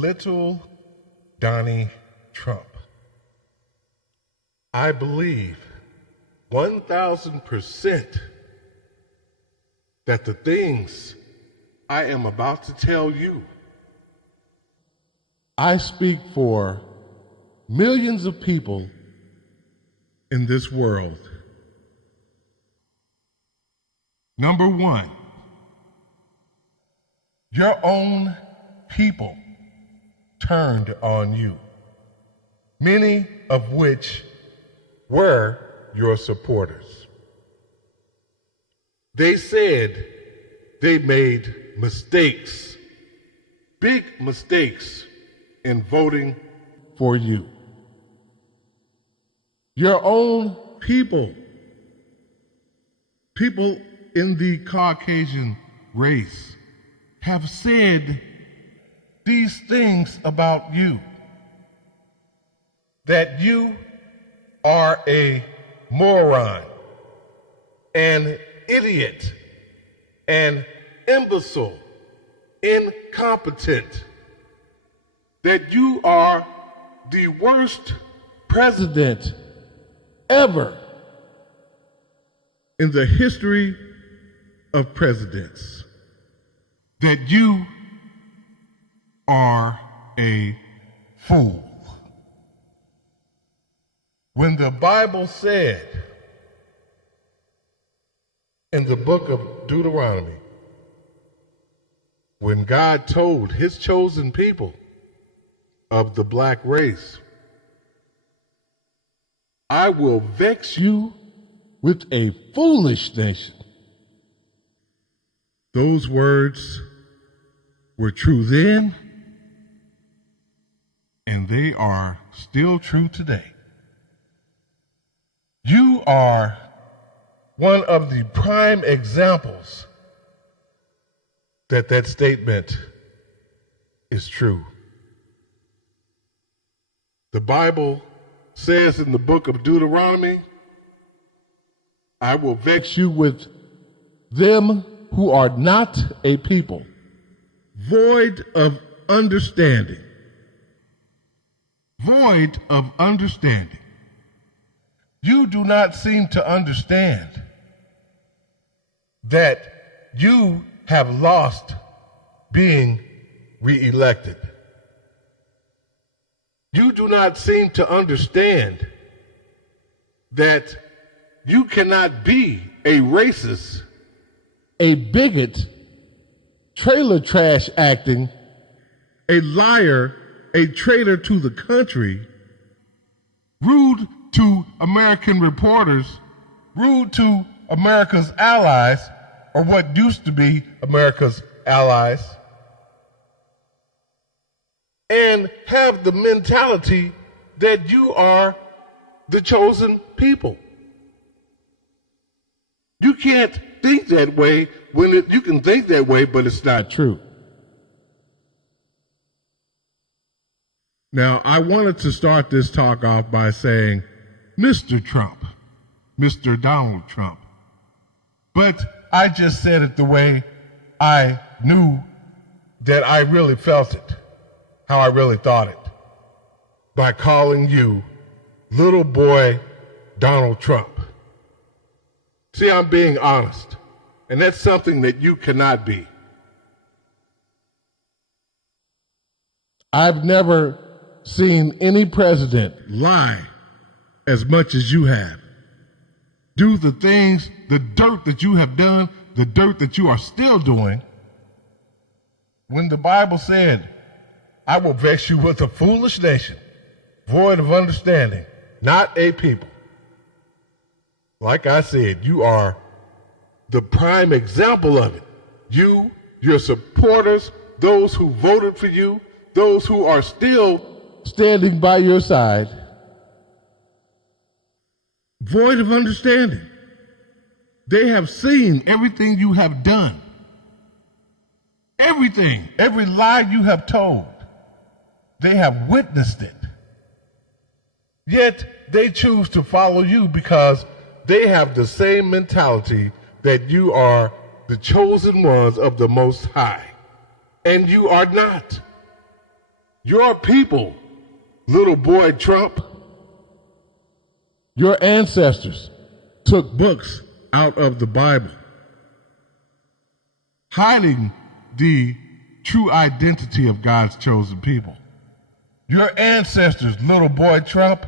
little Donnie Trump. I believe 1,000% that the things I am about to tell you, I speak for millions of people in this world. Number one, your own people turned on you, many of which were your supporters. They said they made mistakes, big mistakes, in voting for you. Your own people in the Caucasian race, have said these things about you, that you are a moron, an idiot, an imbecile, incompetent, that you are the worst president ever in the history of presidents, that you are a fool. When the Bible said in the book of Deuteronomy, when God told his chosen people of the black race, I will vex you with a foolish nation, those words were true then, and they are still true today. You are one of the prime examples that that statement is true. The Bible says in the book of Deuteronomy, I will vex you with them who are not a people, void of understanding. Void of understanding. You do not seem to understand that you have lost being reelected. You do not seem to understand that you cannot be a racist, a bigot, trailer trash acting, a liar, a traitor to the country, rude to American reporters, rude to America's allies, or what used to be America's allies, and have the mentality that you are the chosen people. You can't think that way you can think that way, but it's not true. Now, I wanted to start this talk off by saying, Mr. Trump, Mr. Donald Trump. But I just said it the way I knew that I really felt it, how I really thought it, by calling you little boy Donald Trump. See, I'm being honest, and that's something that you cannot be. I've never seen any president lie as much as you have. Do the things, the dirt that you have done, the dirt that you are still doing. When the Bible said, I will vex you with a foolish nation, void of understanding, not a people. Like I said, you are the prime example of it. You, your supporters, those who voted for you, those who are still standing by your side, void of understanding. They have seen everything you have done. Everything, every lie you have told, they have witnessed it. Yet they choose to follow you because they have the same mentality that you are the chosen ones of the Most High. And you are not. Your people, little boy Trump, your ancestors took books out of the Bible, hiding the true identity of God's chosen people. Your ancestors, little boy Trump,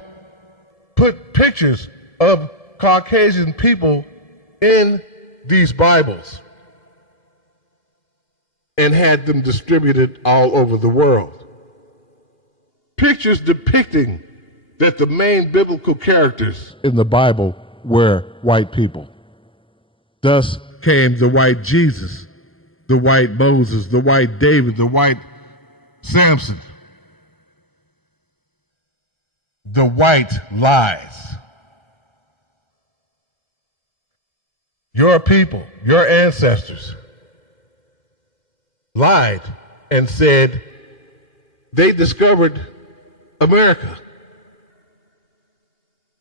put pictures of Caucasian people in these Bibles and had them distributed all over the world. Pictures depicting that the main biblical characters in the Bible were white people. Thus came the white Jesus, the white Moses, the white David, the white Samson, the white lies. Your people, your ancestors, lied and said they discovered America,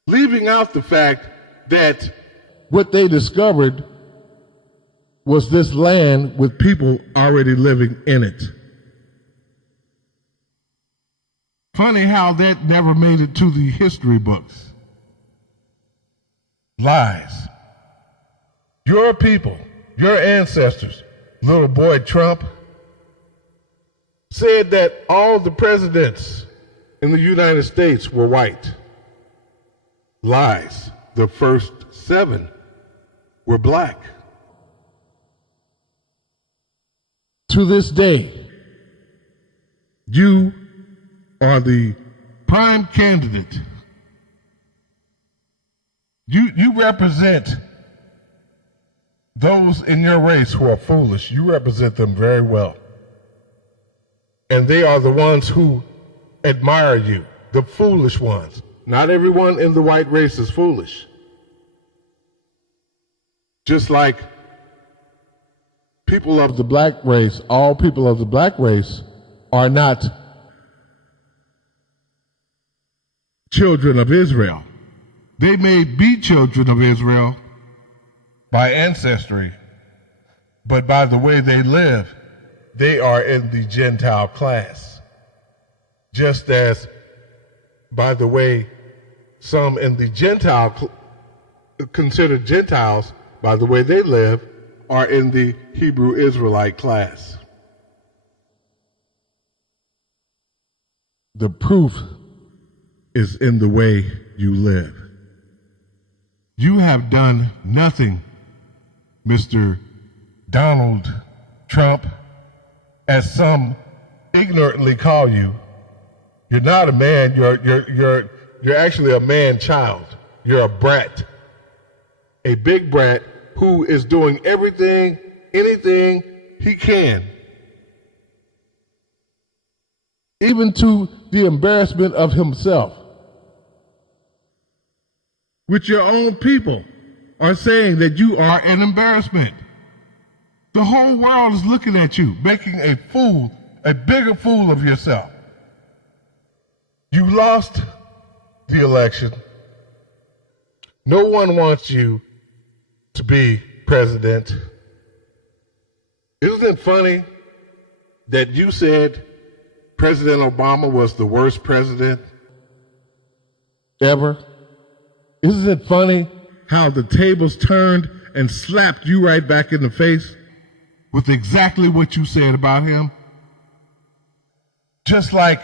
leaving out the fact that what they discovered was this land with people already living in it. Funny how that never made it to the history books. Lies. Your people, your ancestors, little boy Trump, said that all the presidents in the United States were white. Lies. The first 7 were black. To this day, you are the prime candidate. You represent those in your race who are foolish. You represent them very well. And they are the ones who admire you, the foolish ones. Not everyone in the white race is foolish. Just like people of the black race, all people of the black race are not children of Israel. They may be children of Israel by ancestry, but by the way they live, they are in the Gentile class. Just as by the way some in the considered Gentiles, by the way they live, are in the Hebrew Israelite class. The proof is in the way you live. You have done nothing, Mr. Donald Trump, as some ignorantly call you. You're not a man, you're actually a man-child. You're a brat, a big brat who is doing everything, anything he can, even to the embarrassment of himself, which your own people are saying that you are an embarrassment. The whole world is looking at you, making a fool, a bigger fool of yourself. You lost the election. No one wants you to be president. Isn't it funny that you said President Obama was the worst president ever? Isn't it funny how the tables turned and slapped you right back in the face with exactly what you said about him? Just like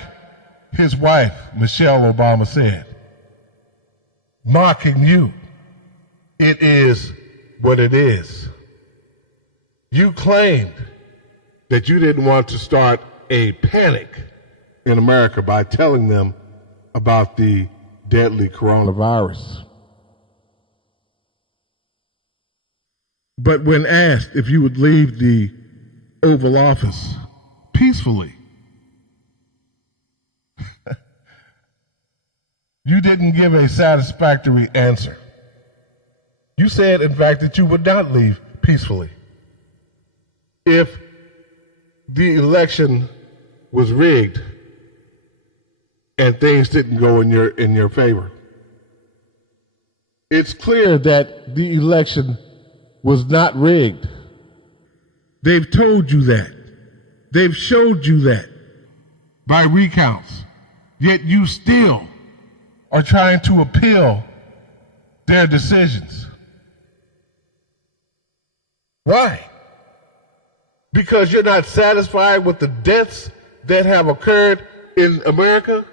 his wife, Michelle Obama, said, mocking you. It is what it is. You claimed that you didn't want to start a panic in America by telling them about the deadly coronavirus. But when asked if you would leave the Oval Office peacefully, you didn't give a satisfactory answer. You said, in fact, that you would not leave peacefully if the election was rigged and things didn't go in your favor. It's clear that the election was not rigged. They've told you that. They've showed you that. by recounts, yet you still are trying to appeal their decisions. Why? Because you're not satisfied with the deaths that have occurred in America?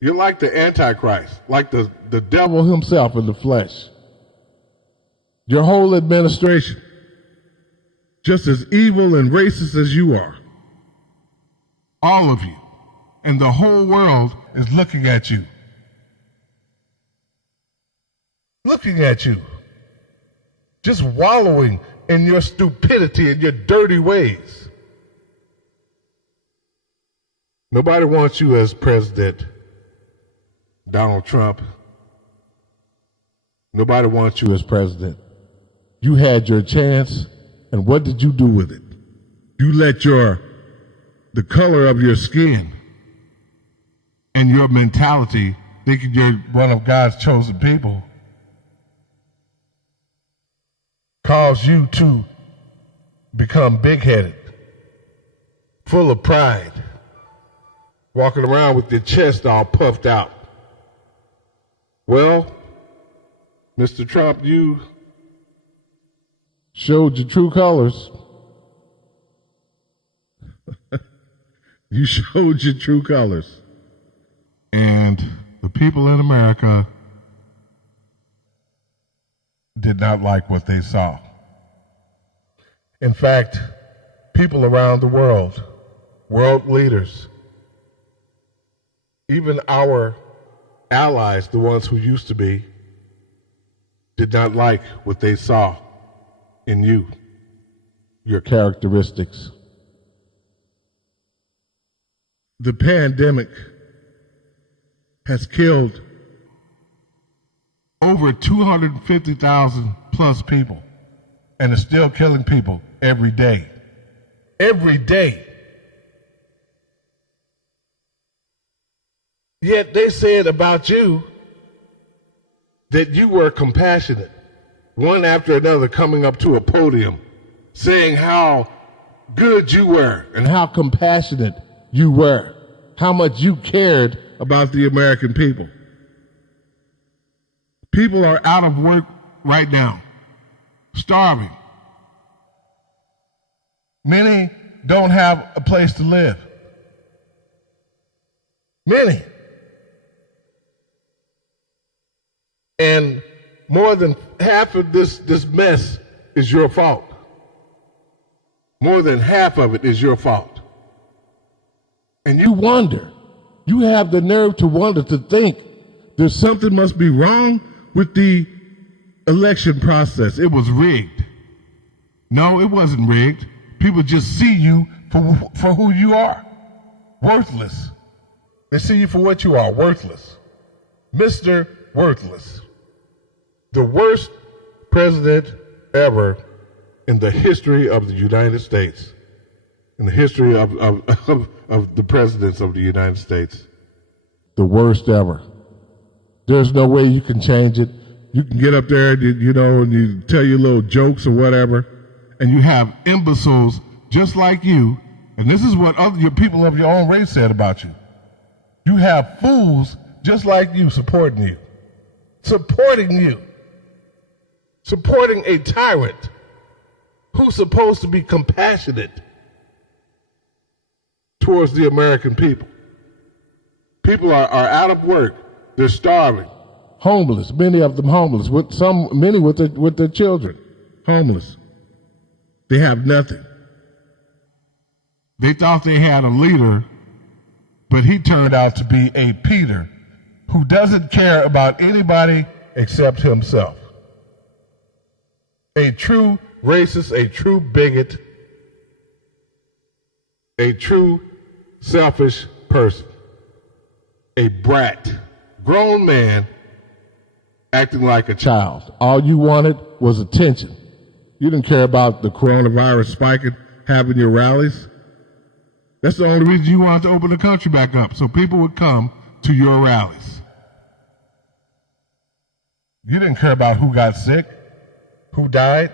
You're like the Antichrist, like the devil himself in the flesh. Your whole administration, just as evil and racist as you are. All of you. And the whole world is looking at you. Looking at you. Just wallowing in your stupidity and your dirty ways. Nobody wants you as President Donald Trump. Nobody wants you as president. You had your chance, and what did you do with it? You let the color of your skin and your mentality, thinking you're one of God's chosen people, cause you to become big-headed, full of pride, walking around with your chest all puffed out. Well, Mr. Trump, you showed your true colors. You showed your true colors. And the people in America did not like what they saw. In fact, people around the world leaders, even our allies, the ones who used to be, did not like what they saw in you, your characteristics. The pandemic has killed over 250,000 plus people, and is still killing people every day. Every day. Yet they said about you that you were compassionate, one after another coming up to a podium saying how good you were and how compassionate you were, how much you cared about the American people. People are out of work right now, starving. Many don't have a place to live. Many. And more than half of this mess is your fault. More than half of it is your fault. And you wonder, you have the nerve to wonder, to think there's something must be wrong with the election process. It was rigged. No, it wasn't rigged. People just see you for who you are. Worthless. They see you for what you are, worthless. Mr. Worthless. The worst president ever in the history of the United States, in the history of the presidents of the United States. The worst ever. There's no way you can change it. You can get up there, and you tell your little jokes or whatever, and you have imbeciles just like you, and this is what your people of your own race said about you. You have fools just like you supporting you. Supporting you. Supporting a tyrant who's supposed to be compassionate towards the American people. People are out of work. They're starving. Homeless, many of them homeless, many with their children. Homeless. They have nothing. They thought they had a leader, but he turned out to be a Peter who doesn't care about anybody except himself. A true racist, a true bigot, a true selfish person. A brat, grown man acting like a child. All you wanted was attention. You didn't care about the coronavirus spiking, having your rallies. That's the only reason you wanted to open the country back up, so people would come to your rallies. You didn't care about who got sick, who died.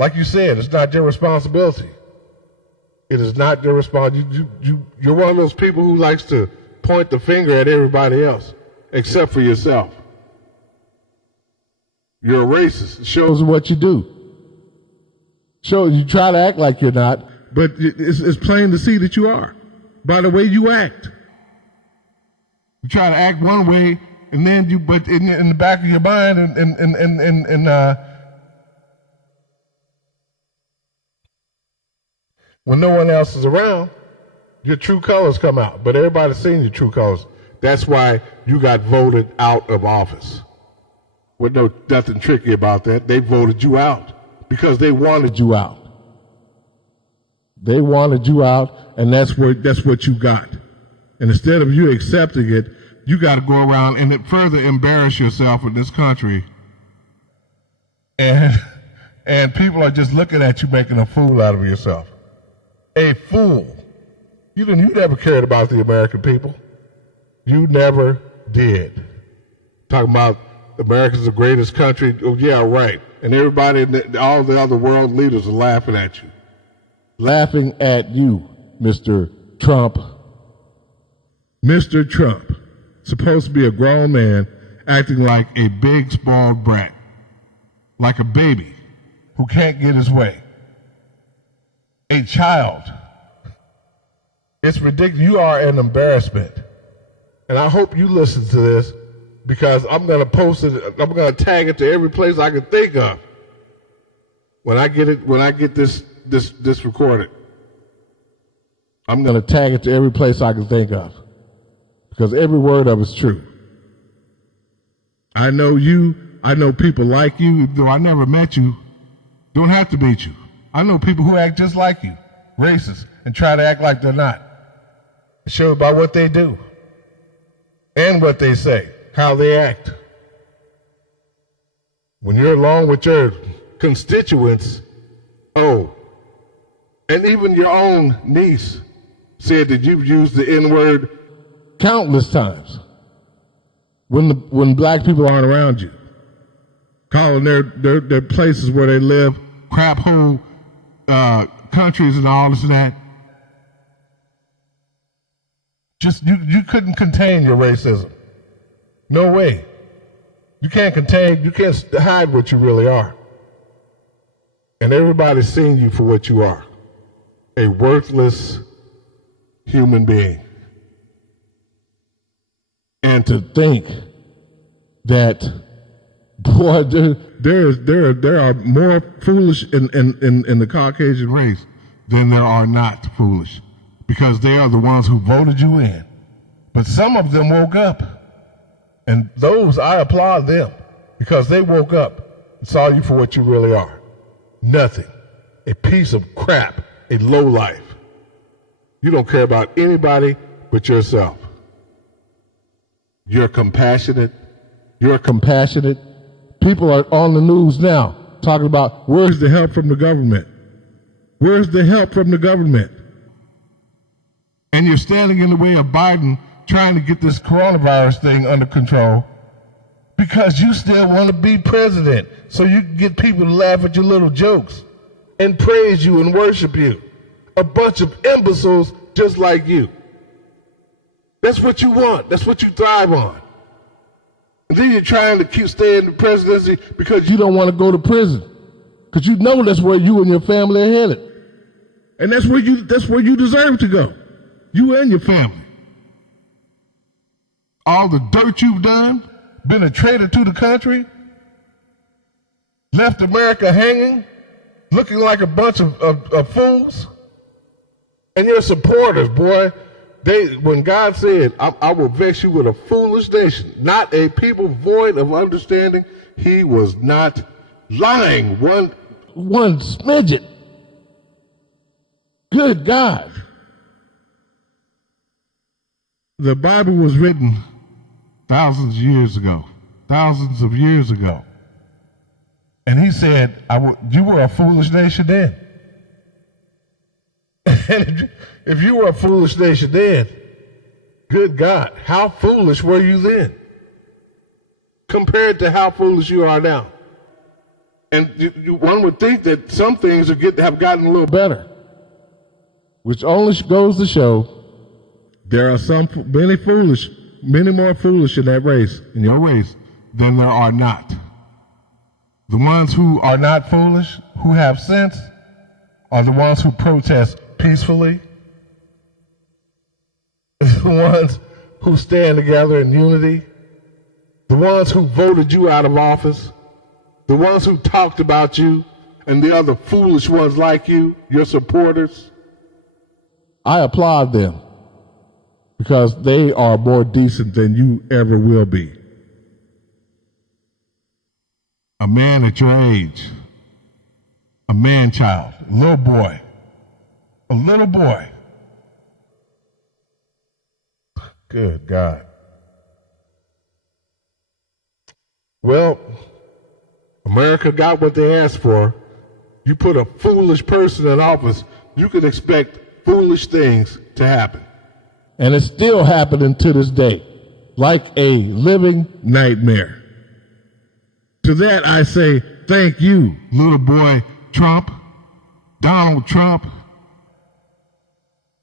Like you said, it's not your responsibility. It is not your responsibility. You're one of those people who likes to point the finger at everybody else, except for yourself. You're a racist. It shows what you do. You try to act like you're not, but it's plain to see that you are by the way you act. You try to act one way, and then but in the back of your mind, when no one else is around, your true colors come out. But everybody's seen your true colors. That's why you got voted out of office. With nothing tricky about that. They voted you out because they wanted you out. They wanted you out, and that's what you got. And instead of you accepting it, you got to go around and further embarrass yourself in this country. And people are just looking at you making a fool out of yourself. A fool. You never cared about the American people. You never did. Talking about America's the greatest country. Oh, yeah, right. And everybody, all the other world leaders are laughing at you. Laughing at you, Mr. Trump. Mr. Trump, supposed to be a grown man, acting like a big, spoiled brat. Like a baby who can't get his way. A child. It's ridiculous. You are an embarrassment. And I hope you listen to this, because I'm going to post it, I'm going to tag it to every place I can think of when I get this recorded. I'm going to tag it to every place I can think of, because every word of it's true. I know you, I know people like you, though I never met you, don't have to meet you. I know people who act just like you, racist, and try to act like they're not. It shows by what they do and what they say, how they act. When you're along with your constituents, and even your own niece said that you've used the N-word countless times when black people aren't around you, calling their places where they live crap hole countries and all this and that. Just you couldn't contain your racism. No way. You can't hide what you really are. And everybody's seeing you for what you are. A worthless human being. And to think that, boy, there are more foolish in the Caucasian race than there are not foolish, because they are the ones who voted you in. But some of them woke up, and those, I applaud them, because they woke up and saw you for what you really are. Nothing. A piece of crap. A lowlife. You don't care about anybody but yourself. You're compassionate. People are on the news now talking about, where's the help from the government? Where's the help from the government? And you're standing in the way of Biden trying to get this coronavirus thing under control because you still want to be president, so you can get people to laugh at your little jokes and praise you and worship you. A bunch of imbeciles just like you. That's what you want. That's what you thrive on. And then you're trying to keep staying in the presidency because you don't want to go to prison. Because you know that's where you and your family are headed. And that's where you deserve to go. You and your family. All the dirt you've done, been a traitor to the country, left America hanging, looking like a bunch of fools. And your supporters, boy, when God said, I will vex you with a foolish nation, not a people void of understanding, he was not lying one smidget. Good God. The Bible was written thousands of years ago. And he said, you were a foolish nation then. And if you were a foolish nation then, good God, how foolish were you then compared to how foolish you are now? And one would think that some things have gotten a little better, which only goes to show there are many more foolish in that race, in your race, than there are not. The ones who are not foolish, who have sense, are the ones who protest peacefully, the ones who stand together in unity, the ones who voted you out of office, the ones who talked about you, and the other foolish ones like you, your supporters. I applaud them because they are more decent than you ever will be. A man at your age, a man-child, a little boy. Good God. Well, America got what they asked for. You put a foolish person in office, you can expect foolish things to happen. And it's still happening to this day, like a living nightmare. To that I say, thank you, little boy Trump, Donald Trump.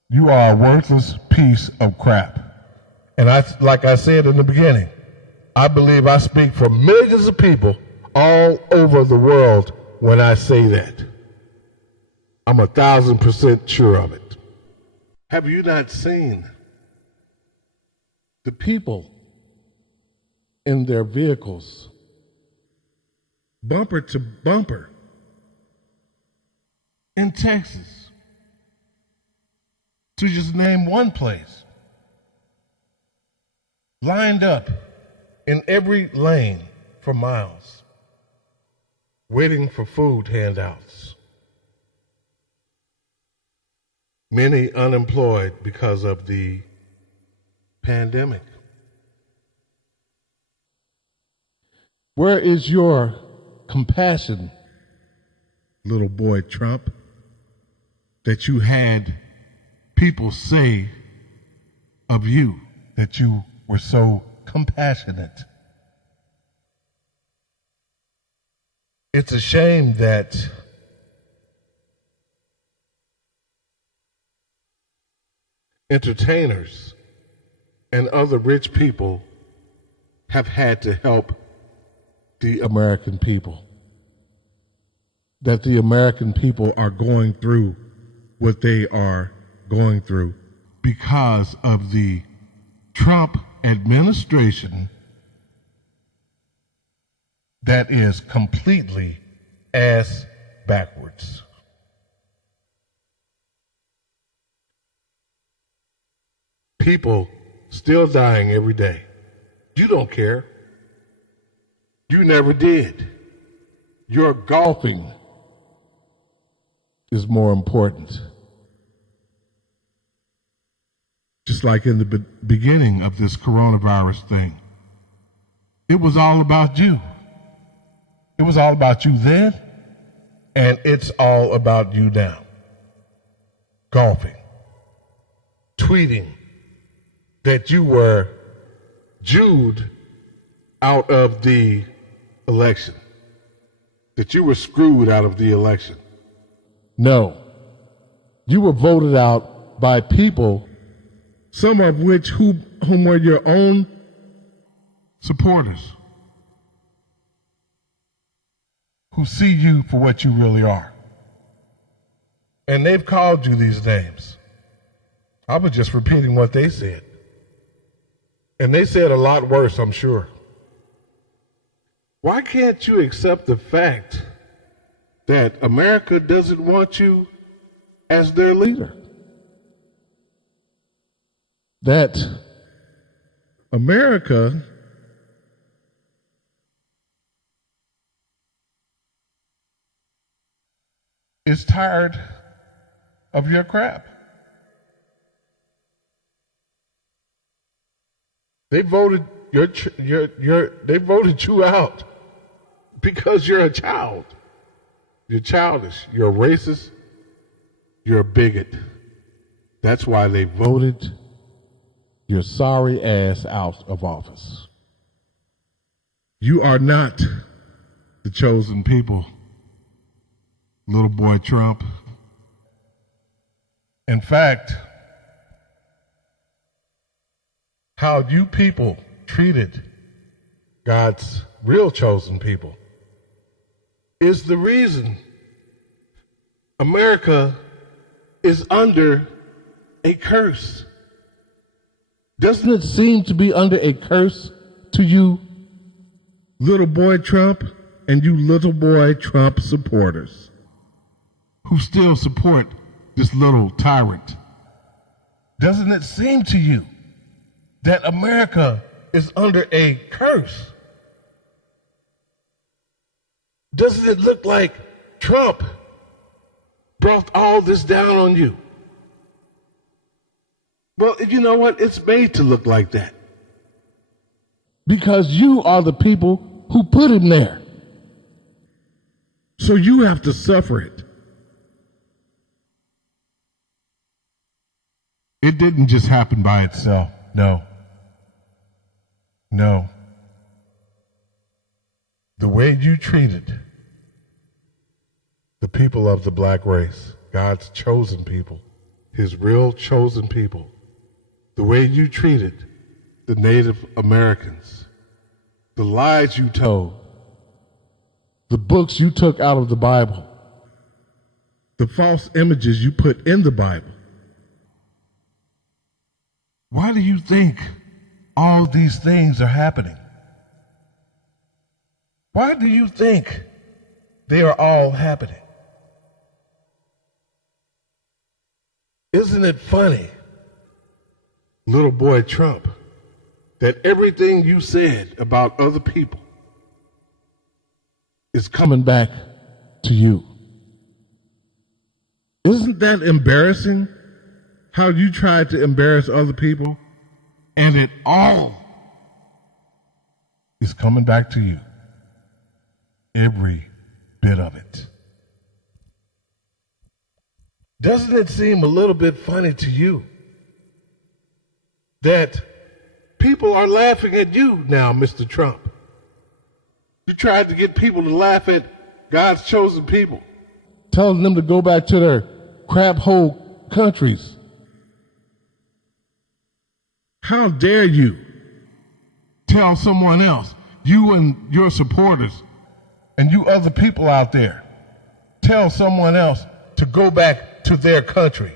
You are a worthless piece of crap. And like I said in the beginning, I believe I speak for millions of people all over the world when I say that. I'm 1,000% sure of it. Have you not seen the people in their vehicles, bumper to bumper, in Texas, to just name one place, lined up in every lane for miles, waiting for food handouts? Many unemployed because of the pandemic. Where is your compassion, little boy Trump, that you had people say of you that you were so compassionate? It's a shame that entertainers and other rich people have had to help the American people. That the American people are going through what they are going through because of the Trump administration that is completely ass backwards. People still dying every day. You don't care. You never did. Your golfing is more important. Just like in the beginning of this coronavirus thing, it was all about you. It was all about you then, and it's all about you now. Golfing, tweeting that you were Jewed out of the election, that you were screwed out of the election. No, you were voted out by people, some of which whom were your own supporters, who see you for what you really are. And they've called you these names. I was just repeating what they said. And they said a lot worse, I'm sure. Why can't you accept the fact that America doesn't want you as their leader? That America is tired of your crap. They voted they voted you out because you're a child. You're childish. You're a racist. You're a bigot. That's why they voted your sorry ass out of office. You are not the chosen people. little boy Trump. In fact, how you people treated God's real chosen people is the reason America is under a curse. Doesn't it seem to be under a curse to you, little boy Trump, and you little boy Trump supporters who still support this little tyrant? Doesn't it seem to you that America is under a curse? Doesn't it look like Trump brought all this down on you? Well, you know what? It's made to look like that. Because you are the people who put him there. So you have to suffer it. It didn't just happen by itself. No. No. The way you treated the people of the black race, God's chosen people, his real chosen people, the way you treated the Native Americans, the lies you told, the books you took out of the Bible, the false images you put in the Bible. Why do you think all these things are happening? Why do you think they are all happening? Isn't it funny, little boy Trump, that everything you said about other people is coming back to you? Isn't that embarrassing? How you tried to embarrass other people, and it all is coming back to you. Every bit of it. Doesn't it seem a little bit funny to you that people are laughing at you now, Mr. Trump? You tried to get people to laugh at God's chosen people, telling them to go back to their crap hole countries. How dare you tell someone else, you and your supporters, and you other people out there, tell someone else to go back to their country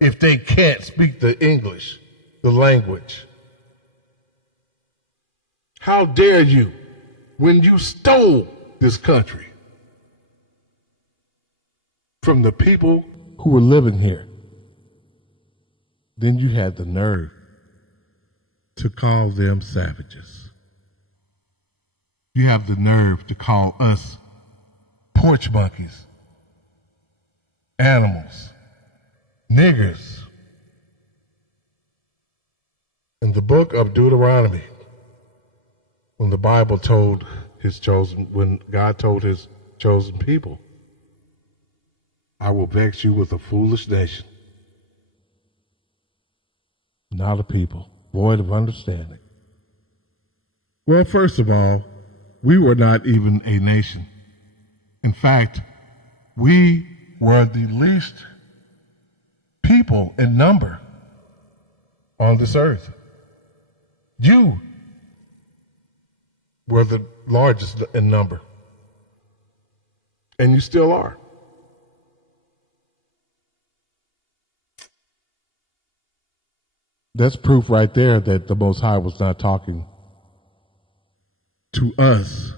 if they can't speak the English, the language? How dare you, when you stole this country from the people who were living here, then you had the nerve to call them savages. You have the nerve to call us porch monkeys, animals, niggers. In the book of Deuteronomy, when the Bible told when God told his chosen people, I will vex you with a foolish nation. Not a people, void of understanding. Well, first of all, we were not even a nation. In fact, we were the least people in number on this earth. You were the largest in number, and you still are. That's proof right there that the Most High was not talking to us.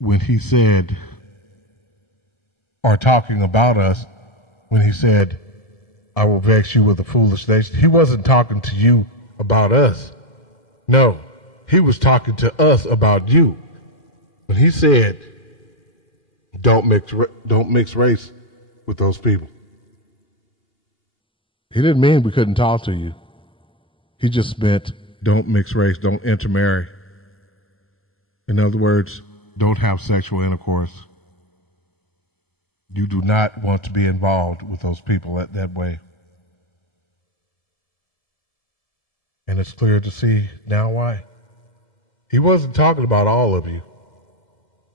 When he said, or talking about us, when he said, I will vex you with a foolish nation, he wasn't talking to you about us. No, he was talking to us about you. When he said, don't mix race with those people. He didn't mean we couldn't talk to you. He just meant don't mix race, don't intermarry. In other words, don't have sexual intercourse. You do not want to be involved with those people that way. And it's clear to see now why. He wasn't talking about all of you,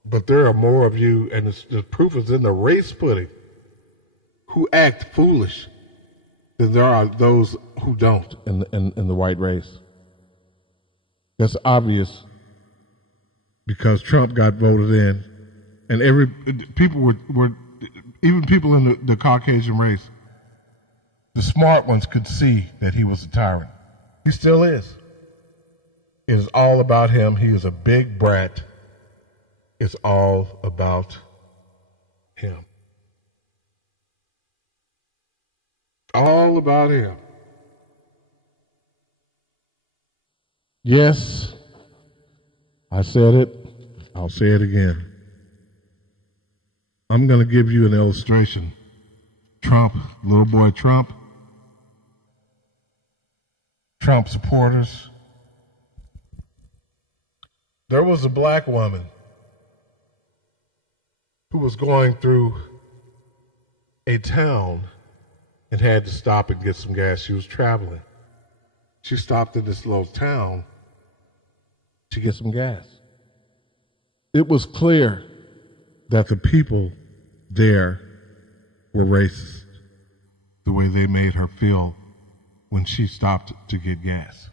but there are more of you, and the proof is in the race pudding, who act foolish than there are those who don't in the white race. That's obvious because Trump got voted in, and people were even people in the Caucasian race, the smart ones could see that he was a tyrant. He still is. It is all about him. He is a big brat. It's all about him. All about him. Yes, I said it. I'll say it again. I'm going to give you an illustration. Trump, little boy Trump, Trump supporters. There was a black woman who was going through a town and had to stop and get some gas. She was traveling. She stopped in this little town to get some gas. It was clear that the people there were racist, the way they made her feel when she stopped to get gas.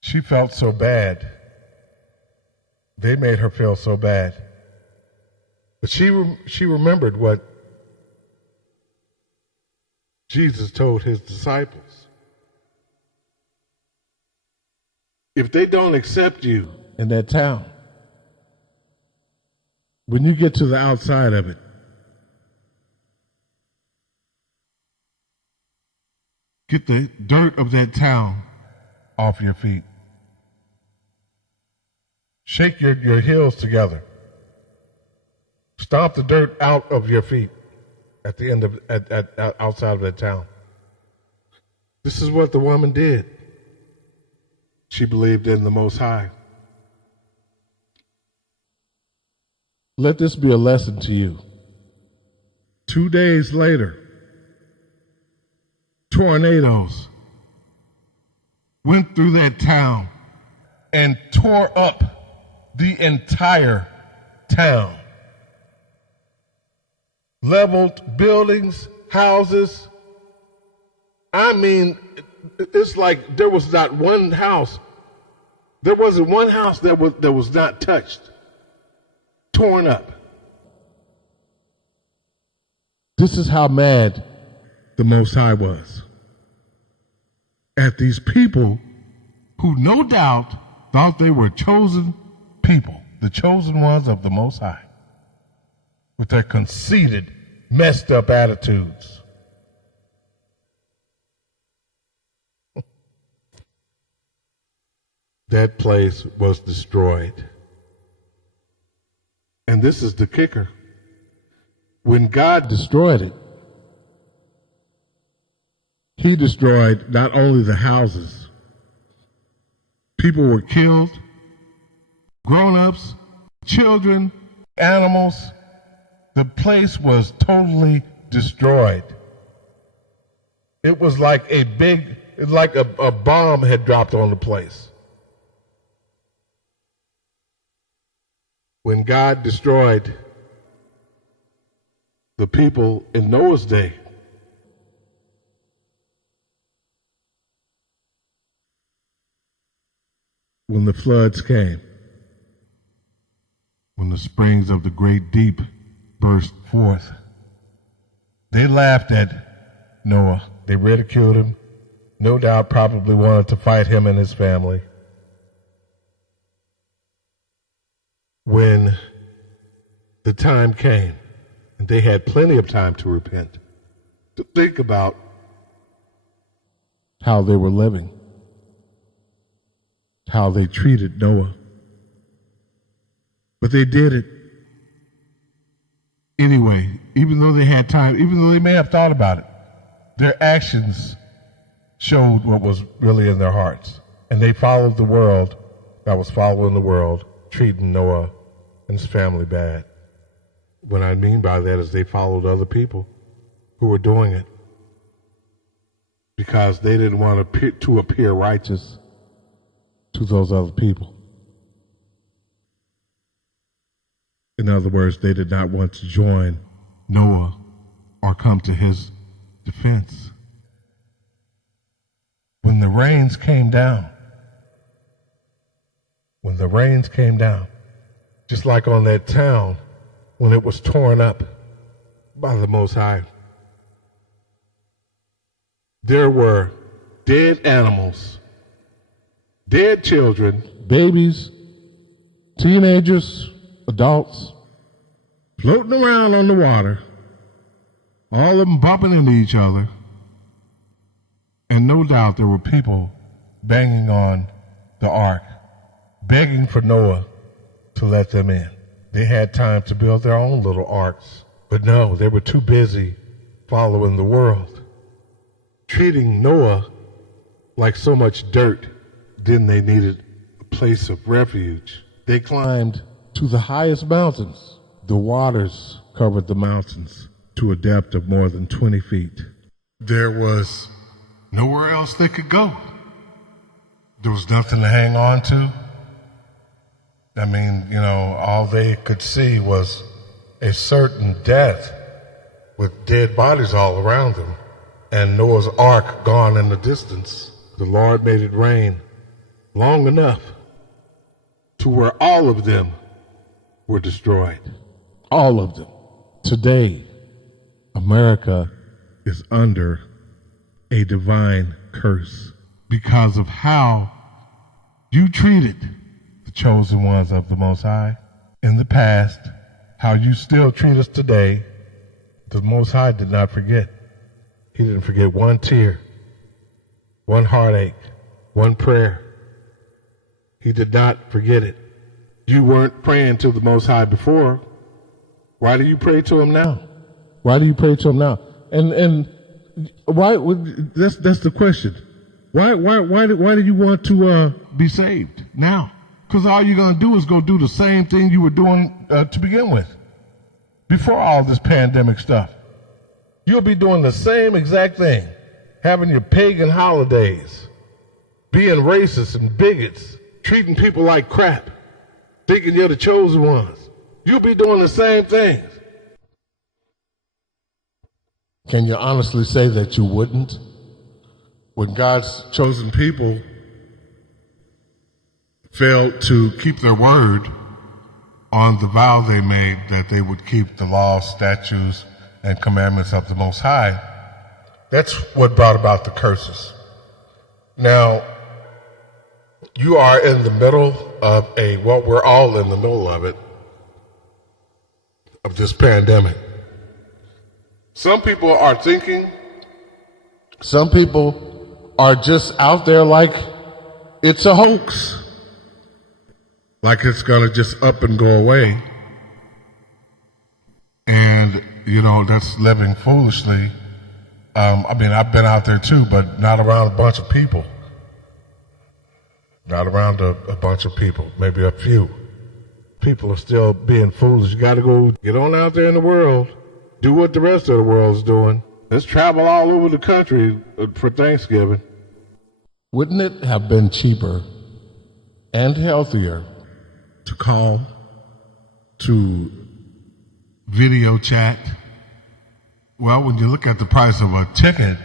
She felt so bad. They made her feel so bad. But she remembered what Jesus told his disciples. If they don't accept you in that town, when you get to the outside of it, get the dirt of that town off your feet. Shake your heels together. Stomp the dirt out of your feet at the end of outside of that town. This is what the woman did. She believed in the Most High. Let this be a lesson to you. 2 days later, tornadoes went through that town and tore up the entire town. Leveled buildings, houses. I mean, it's like there was not one house. There wasn't one house that was not touched, torn up. This is how mad the Most High was at these people who no doubt thought they were chosen people, the chosen ones of the Most High, with their conceited, messed up attitudes. That place was destroyed. And this is the kicker. When God destroyed it, He destroyed not only the houses. People were killed, grown-ups, children, animals. The place was totally destroyed. It was like a bomb had dropped on the place. When God destroyed the people in Noah's day, when the floods came, when the springs of the great deep burst forth, they laughed at Noah. They ridiculed him. No doubt probably wanted to fight him and his family. When the time came, and they had plenty of time to repent, to think about how they were living, how they treated Noah. But they did it anyway, even though they had time, even though they may have thought about it. Their actions showed what was really in their hearts. And they followed the world that was following the world, treating Noah and his family bad. What I mean by that is they followed other people who were doing it because they didn't want to appear righteous. to those other people. In other words, they did not want to join Noah or come to his defense. When the rains came down, just like on that town when it was torn up by the Most High, there were dead animals, dead children, babies, teenagers, adults, floating around on the water, all of them bumping into each other. And no doubt there were people banging on the ark, begging for Noah to let them in. They had time to build their own little arks, but no, they were too busy following the world, treating Noah like so much dirt. Then they needed a place of refuge. They climbed to the highest mountains. The waters covered the mountains to a depth of more than 20 feet. There was nowhere else they could go. There was nothing to hang on to. I mean, all they could see was a certain death with dead bodies all around them and Noah's ark gone in the distance. The Lord made it rain long enough to where all of them were destroyed. All of them. Today, America is under a divine curse because of how you treated the chosen ones of the Most High in the past, how you still treat us today. The Most High did not forget. He didn't forget one tear, one heartache, one prayer. He did not forget it. You weren't praying to the Most High before. Why do you pray to him now? Why do you pray to him now? And why? That's the question. Why do you want to be saved now? Because all you're going to do is go do the same thing you were doing to begin with, before all this pandemic stuff. You'll be doing the same exact thing, having your pagan holidays, being racist and bigots, treating people like crap, thinking you're the chosen ones. You'll be doing the same things. Can you honestly say that you wouldn't? When God's chosen people failed to keep their word on the vow they made that they would keep the laws, statutes, and commandments of the Most High, that's what brought about the curses. Now, you are in the middle of we're all in the middle of it, of this pandemic. Some people are thinking, some people are just out there like it's a hoax, like it's going to just up and go away. And, that's living foolishly. I've been out there too, but not around a bunch of people. Not around a bunch of people, maybe a few. People are still being foolish. You got to go get on out there in the world. Do what the rest of the world's doing. Let's travel all over the country for Thanksgiving. Wouldn't it have been cheaper and healthier to call, to video chat? Well, when you look at the price of a ticket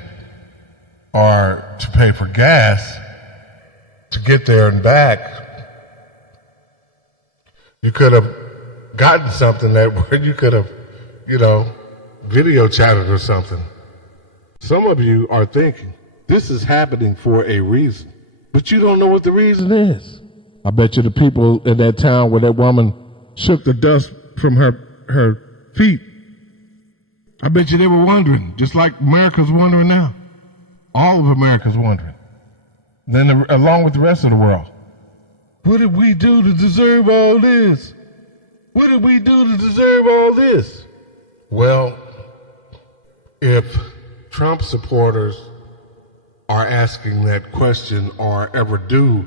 or to pay for gas to get there and back, you could have gotten something where you could have, video chatted or something. Some of you are thinking, this is happening for a reason, but you don't know what the reason is. I bet you the people in that town where that woman shook the dust from her feet, I bet you they were wondering, just like America's wondering now. All of America's wondering. Then along with the rest of the world. What did we do to deserve all this? What did we do to deserve all this? Well, if Trump supporters are asking that question or ever do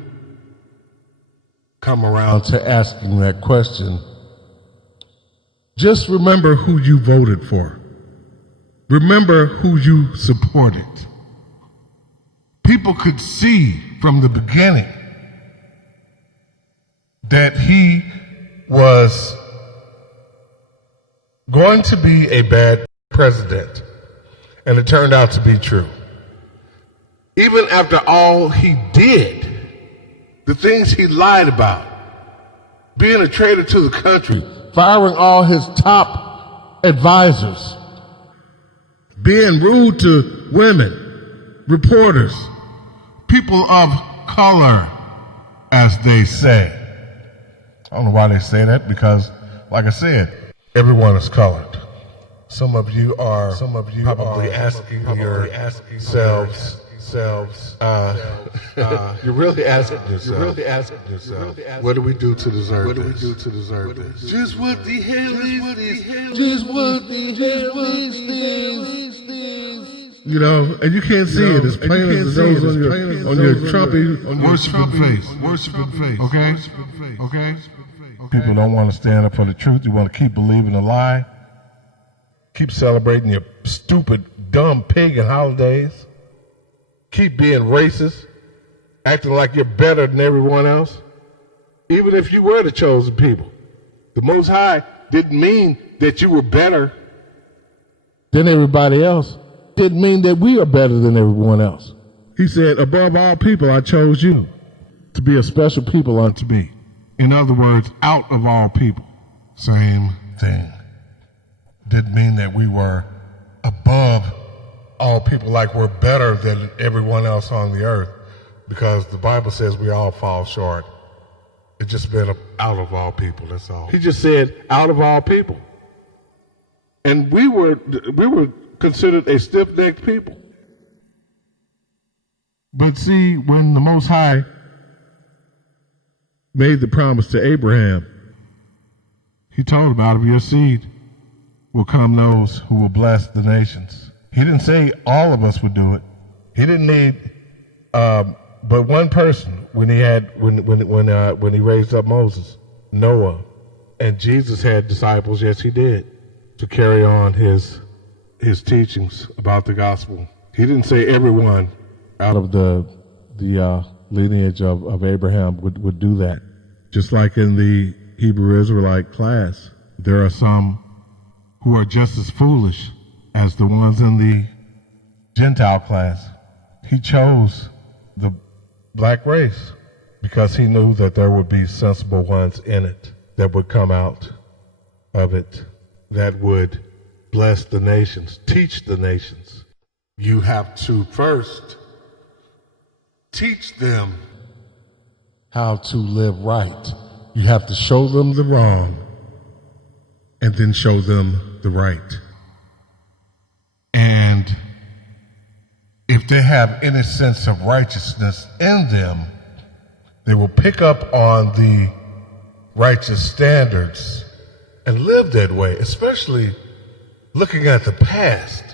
come around to asking that question, just remember who you voted for. Remember who you supported. People could see from the beginning that he was going to be a bad president, and it turned out to be true. Even after all he did, the things he lied about, being a traitor to the country, firing all his top advisors, being rude to women, reporters, people of color, as they say. I don't know why they say that, because, like I said, everyone is colored. Some of you are probably asking yourselves, you're really asking yourself, what do we do to deserve this? Just what the hell is this? Just what the hell is this? You know, and you can't see it. It's plain as the nose on your Trumpy, worshiping face. Okay? People don't want to stand up for the truth. You want to keep believing a lie. Keep celebrating your stupid, dumb pagan holidays. Keep being racist, acting like you're better than everyone else. Even if you were the chosen people, the Most High didn't mean that you were better than everybody else. Didn't mean that we are better than everyone else. He said, above all people, I chose you to be a special people unto me. In other words, out of all people. Same thing. Didn't mean that we were above all people, like we're better than everyone else on the earth, because the Bible says we all fall short. It just meant out of all people, that's all. He just said out of all people. And we were considered a stiff-necked people. But see, when the Most High made the promise to Abraham, he told him, out of your seed will come those who will bless the nations. He didn't say all of us would do it. He didn't need but one person when he raised up Moses, Noah, and Jesus had disciples. Yes, he did, to carry on his teachings about the gospel. He didn't say everyone out of the lineage of Abraham would do that. Just like in the Hebrew Israelite class, there are some who are just as foolish as the ones in the Gentile class. He chose the black race because he knew that there would be sensible ones in it that would come out of it, that would bless the nations, teach the nations. You have to first teach them how to live right. You have to show them the wrong and then show them the right. And if they have any sense of righteousness in them, they will pick up on the righteous standards and live that way, especially looking at the past.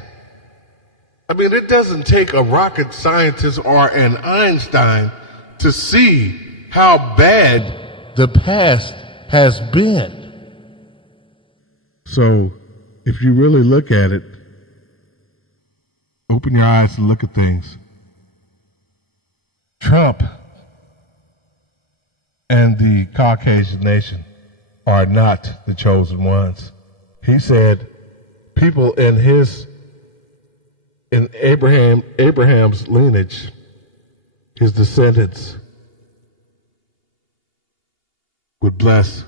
I mean, it doesn't take a rocket scientist or an Einstein to see how bad the past has been. So, if you really look at it, open your eyes and look at things. Trump and the Caucasian nation are not the chosen ones. He said people in Abraham's lineage, his descendants, would bless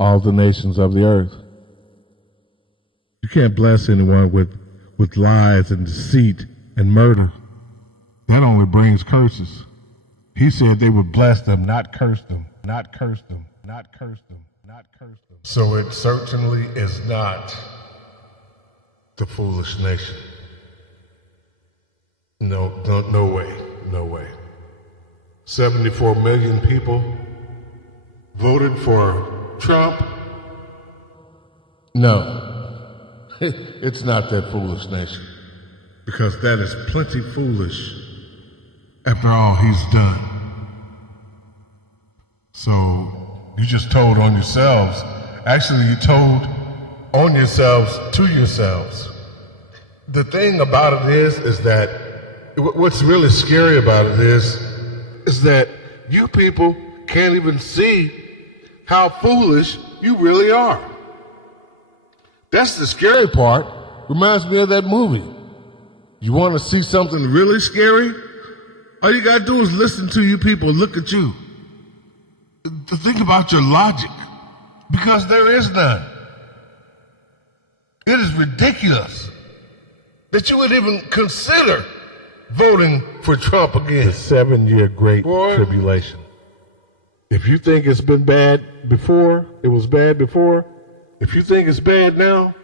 all the nations of the earth. You can't bless anyone with lies and deceit and murder. That only brings curses. He said they would bless them, not curse them, not curse them, not curse them, not curse them. So it certainly is not the foolish nation. No way. 74 million people voted for Trump. No. It's not that foolish nation. Because that is plenty foolish after all he's done. So you just told on yourselves. Actually, you told on yourselves to yourselves. The thing about it is that what's really scary about it is that you people can't even see how foolish you really are. That's the scary part. Reminds me of that movie. You want to see something really scary? All you got to do is listen to you people, look at you. To think about your logic, because there is none. It is ridiculous that you would even consider voting for Trump again. The 7-year great tribulation. If you think it's been bad before, it was bad before, if you think it's bad now,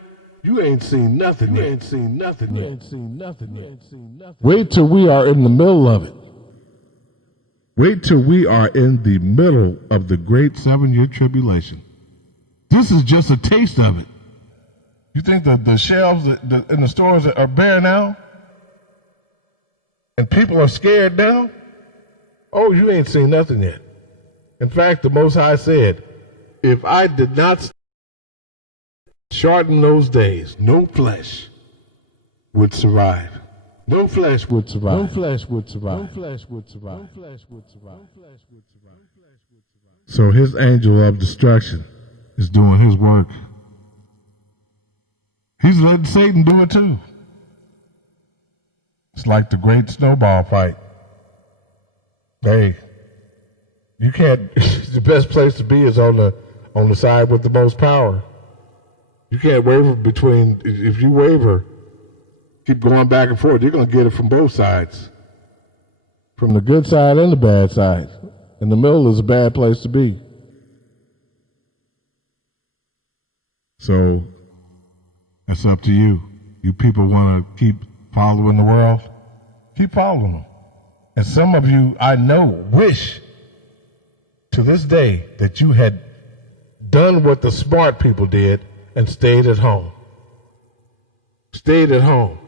you ain't seen nothing yet. You ain't seen nothing yet. You ain't seen nothing yet. Wait till we are in the middle of it. Wait till we are in the middle of the great 7-year tribulation. This is just a taste of it. You think that the shelves in the stores are bare now? And people are scared now? Oh, you ain't seen nothing yet. In fact, the Most High said, if I did not shorten those days, no flesh would survive. No flesh would survive. No flesh would survive. No flesh would survive. No flesh would survive. No flesh would survive. So his angel of destruction is doing his work. He's letting Satan do it too. It's like the great snowball fight. Hey, you can't. The best place to be is on the side with the most power. You can't waver between. If you waver, keep going back and forth, you're going to get it from both sides. From the good side and the bad side. And the middle is a bad place to be. So, that's up to you. You people want to keep following the world? Keep following them. And some of you, I know, wish to this day that you had done what the smart people did and stayed at home. Stayed at home.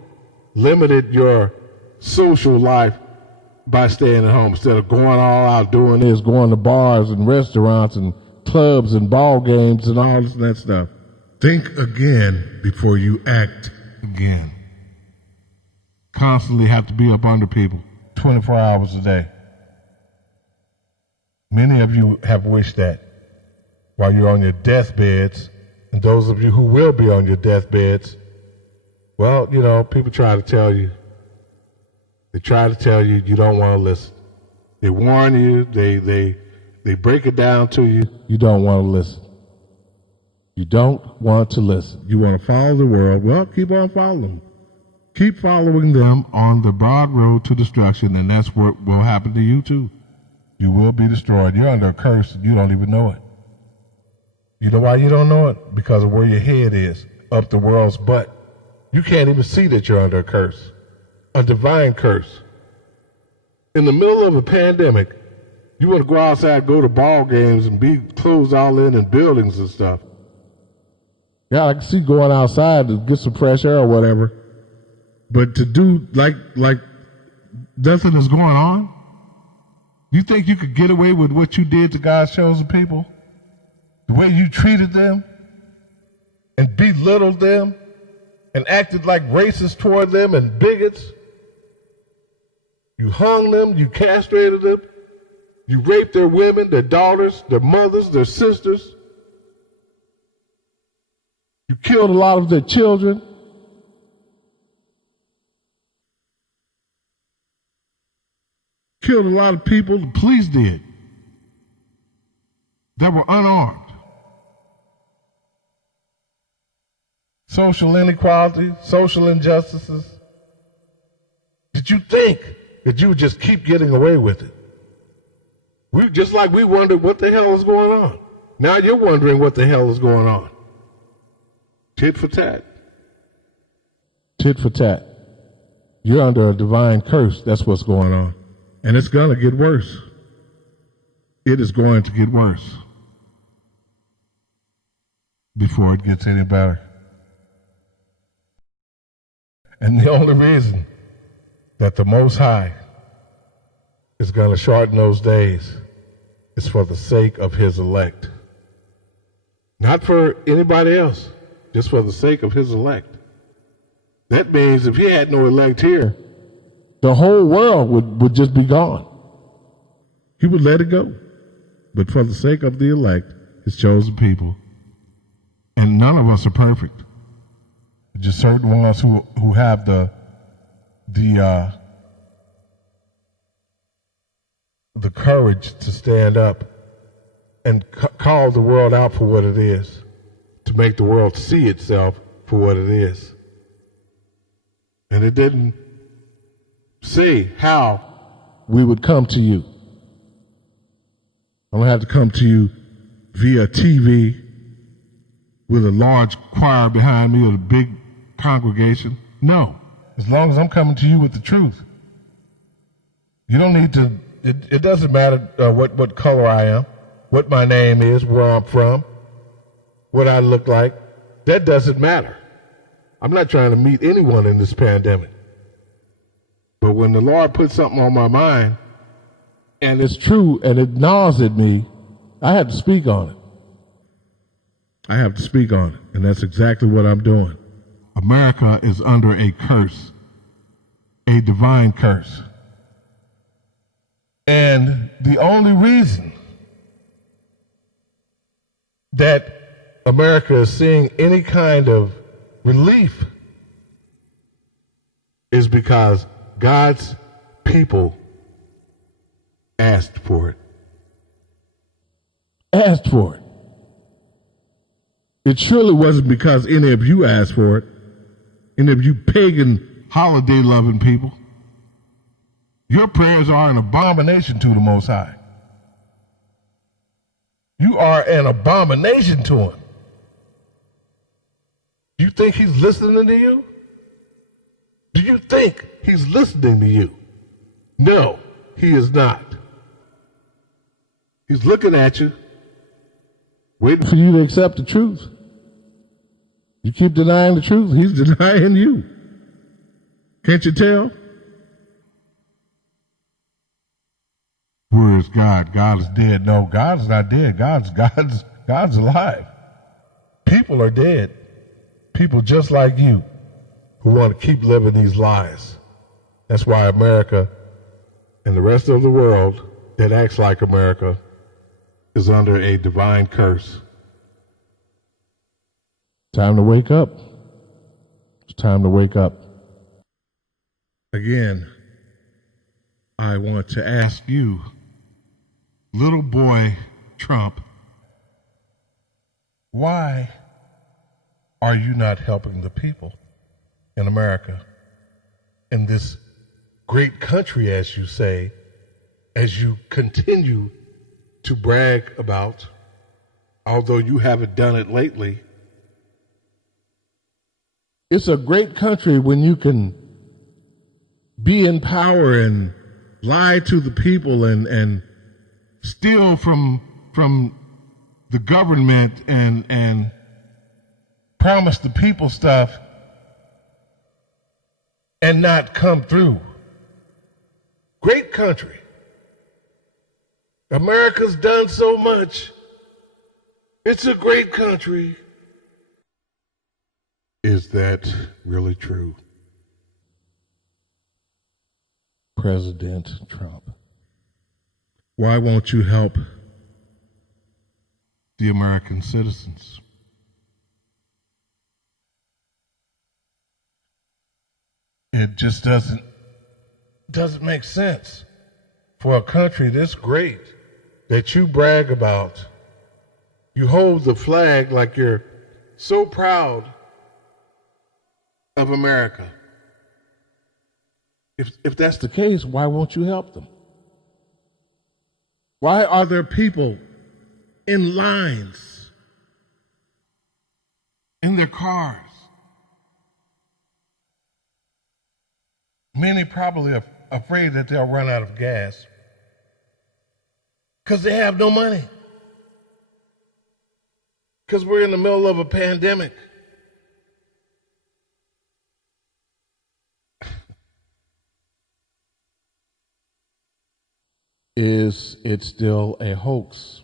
Limited your social life by staying at home instead of going all out doing this, going to bars and restaurants and clubs and ball games and all this and that stuff. Think again before you act again. Constantly have to be up under people 24 hours a day. Many of you have wished that while you're on your deathbeds, and those of you who will be on your deathbeds, well, you know, people try to tell you. They try to tell you, you don't want to listen. They warn you, they break it down to you. You don't want to listen. You don't want to listen. You want to follow the world. Well, keep on following them. Keep following them on the broad road to destruction, and that's what will happen to you too. You will be destroyed. You're under a curse and you don't even know it. You know why you don't know it? Because of where your head is, up the world's butt. You can't even see that you're under a curse, a divine curse. In the middle of a pandemic, you want to go outside, go to ball games, and be closed all in buildings and stuff. Yeah, I can see going outside to get some fresh air or whatever. But to do like nothing is going on? You think you could get away with what you did to God's chosen people? The way you treated them and belittled them and acted like racists toward them and bigots? You hung them, you castrated them, you raped their women, their daughters, their mothers, their sisters. You killed a lot of their children. Killed a lot of people, the police did, that were unarmed. Social inequality, social injustices. Did you think that you would just keep getting away with it? Just like we wondered what the hell is going on. Now you're wondering what the hell is going on. Tit for tat. Tit for tat. You're under a divine curse. That's what's going on. And it's going to get worse. It is going to get worse before it gets any better. And the only reason that the Most High is going to shorten those days is for the sake of his elect. Not for anybody else, just for the sake of his elect. That means if he had no elect here, the whole world would just be gone. He would let it go. but for the sake of the elect, his chosen people. And none of us are perfect. Just certain ones who have the courage to stand up and call the world out for what it is, to make the world see itself for what it is. And it didn't say how we would come to you. I'm going to have to come to you via TV with a large choir behind me or a big congregation. No. As long as I'm coming to you with the truth. You don't need to, it doesn't matter what color I am, what my name is, where I'm from, what I look like. That doesn't matter. I'm not trying to meet anyone in this pandemic. But when the Lord puts something on my mind, and it's true, and it gnaws at me, I have to speak on it. I have to speak on it, and that's exactly what I'm doing. America is under a curse, a divine curse. And the only reason that America is seeing any kind of relief is because God's people asked for it. Asked for it. It surely wasn't because any of you asked for it, any of you pagan, holiday-loving people. Your prayers are an abomination to the Most High. You are an abomination to Him. Do you think He's listening to you? Do you think He's listening to you? No, He is not. He's looking at you, waiting for you to accept the truth. You keep denying the truth, He's denying you. Can't you tell? Where is God? God is dead. No, God's not dead. God's alive. People are dead. People just like you who want to keep living these lies. That's why America and the rest of the world that acts like America is under a divine curse. Time to wake up. It's time to wake up. Again, I want to ask you, little boy Trump, why are you not helping the people in America, in this great country, as you say, as you continue to brag about, although you haven't done it lately? It's a great country when you can be in power and lie to the people and steal from the government and promise the people stuff and not come through. Great country. America's done so much. It's a great country. Is that really true? President Trump, why won't you help the American citizens? It just doesn't make sense for a country this great that you brag about. You hold the flag like you're so proud of America. If that's the case, why won't you help them? Why are there people in lines in their cars? Many probably are afraid that they'll run out of gas because they have no money. Because we're in the middle of a pandemic. Is it still a hoax?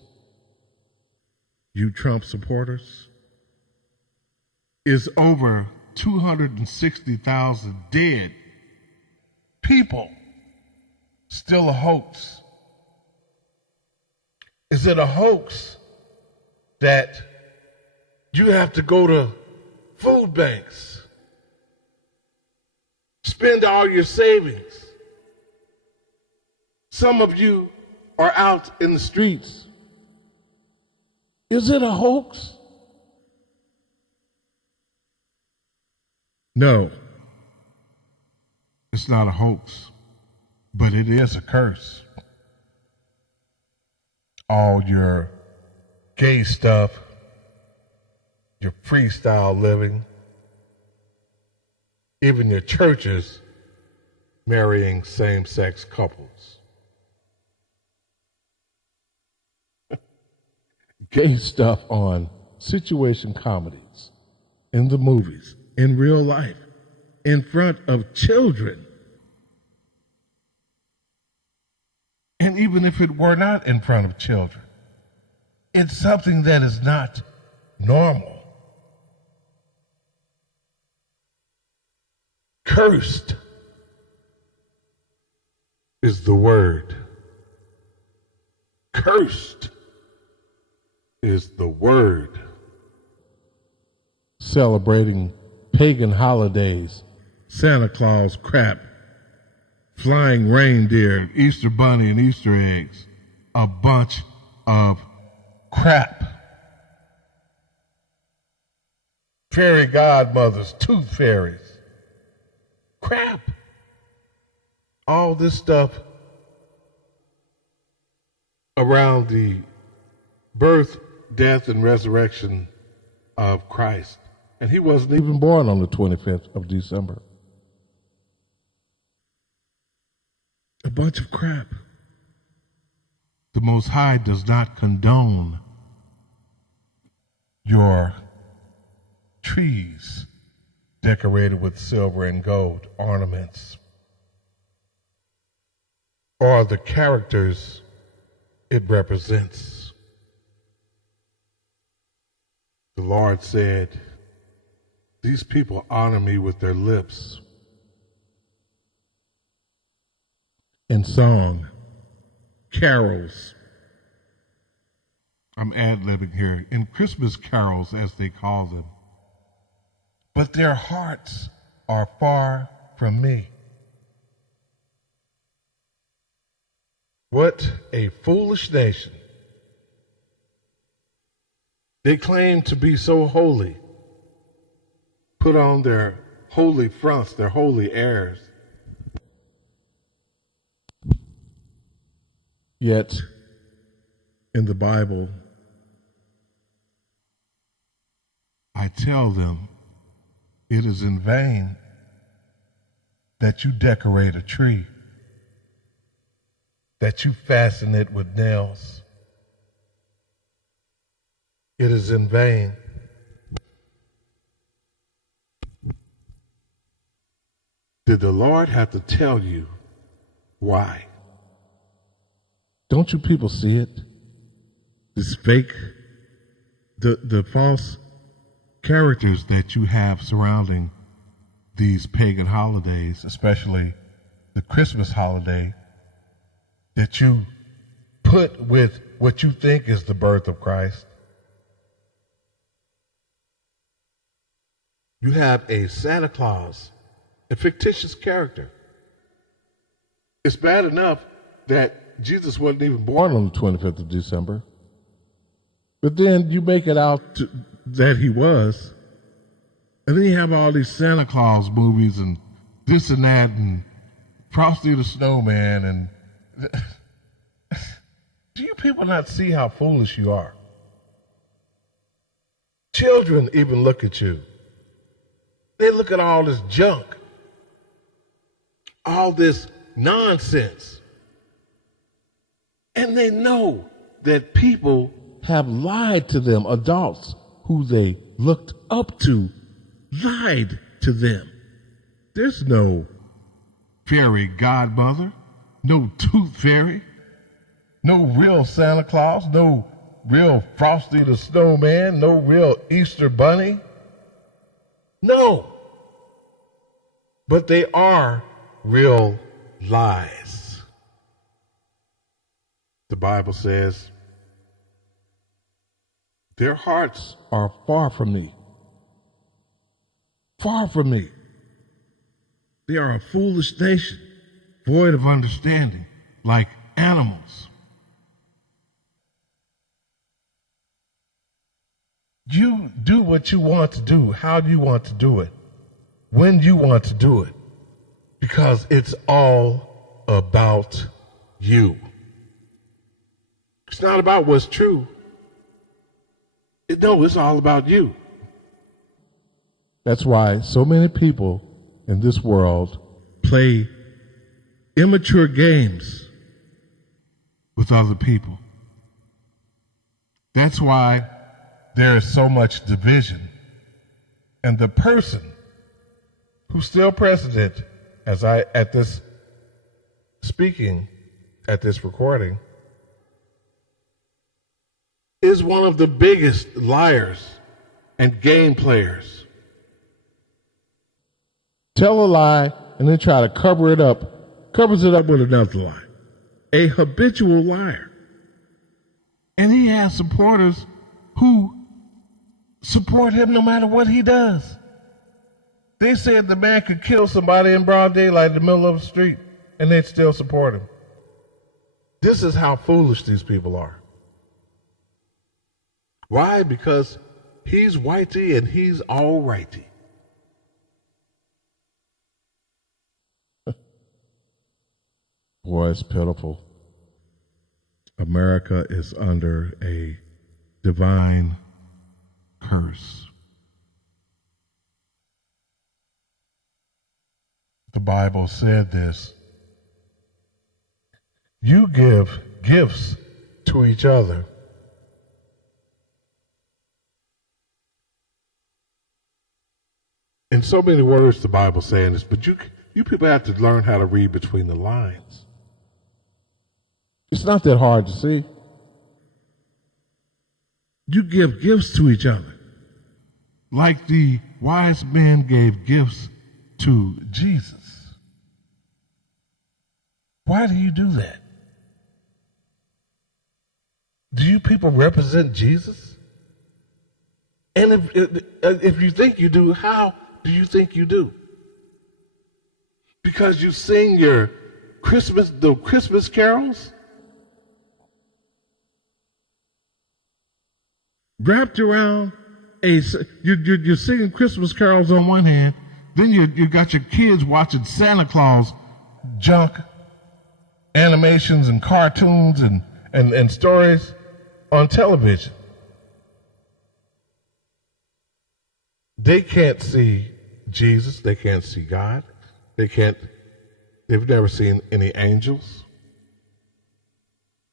You Trump supporters? Is over 260,000 dead people still a hoax? Is it a hoax that you have to go to food banks, spend all your savings? Some of you are out in the streets. Is it a hoax? No, it's not a hoax, but it is a curse. All your gay stuff, your freestyle living, even your churches marrying same-sex couples. Gay stuff on situation comedies, in the movies, in real life, in front of children. And even if it were not in front of children, it's something that is not normal. Cursed is the word. Cursed is the word. Celebrating pagan holidays, Santa Claus crap, flying reindeer, Easter bunny, and Easter eggs. A bunch of crap. Fairy godmothers, tooth fairies. Crap. All this stuff around the birth, death, and resurrection of Christ. And he wasn't even born on the 25th of December. A bunch of crap. The Most High does not condone your trees decorated with silver and gold ornaments, or the characters it represents. The Lord said, "These people honor me with their lips in song, carols." I'm ad-libbing here. In Christmas carols, as they call them. But their hearts are far from me. What a foolish nation. They claim to be so holy, put on their holy fronts, their holy airs. Yet, in the Bible, I tell them it is in vain that you decorate a tree, that you fasten it with nails. It is in vain. Did the Lord have to tell you why? Don't you people see it? This fake, the false characters that you have surrounding these pagan holidays, especially the Christmas holiday, that you put with what you think is the birth of Christ. You have a Santa Claus, a fictitious character. It's bad enough that Jesus wasn't even born on the 25th of December. But then you make it out that he was. And then you have all these Santa Claus movies and this and that and Frosty the Snowman. And do you people not see how foolish you are? Children even look at you. They look at all this junk, all this nonsense, and they know that people have lied to them. Adults who they looked up to lied to them. There's no fairy godmother, no tooth fairy, no real Santa Claus, no real Frosty the Snowman, no real Easter bunny. No. But they are real lies. The Bible says, Their hearts are far from me. Far from me. They are a foolish nation, void of understanding, like animals. You do what you want to do, how you want to do it, when you want to do it, because it's all about you. It's not about what's true. No, it's all about you. That's why so many people in this world play immature games with other people. That's why there is so much division. And the person who's still president, as I at this speaking at this recording, is one of the biggest liars and game players. Tell a lie and then try to cover it up, covers it up with another lie. A habitual liar. And he has supporters who support him no matter what he does. They said the man could kill somebody in broad daylight in the middle of the street and they'd still support him. This is how foolish these people are. Why? Because he's whitey and he's all righty. Boy, it's pitiful. America is under a divine curse. The Bible said this. You give gifts to each other. In so many words, the Bible saying this, but you people have to learn how to read between the lines. It's not that hard to see. You give gifts to each other. Like the wise men gave gifts to Jesus. Why do you do that? Do you people represent Jesus? And if you think you do, how do you think you do? Because you sing the Christmas carols? Wrapped around you're singing Christmas carols on one hand, then you got your kids watching Santa Claus junk animations and cartoons and stories on television. They can't see Jesus. They can't see God. They've never seen any angels.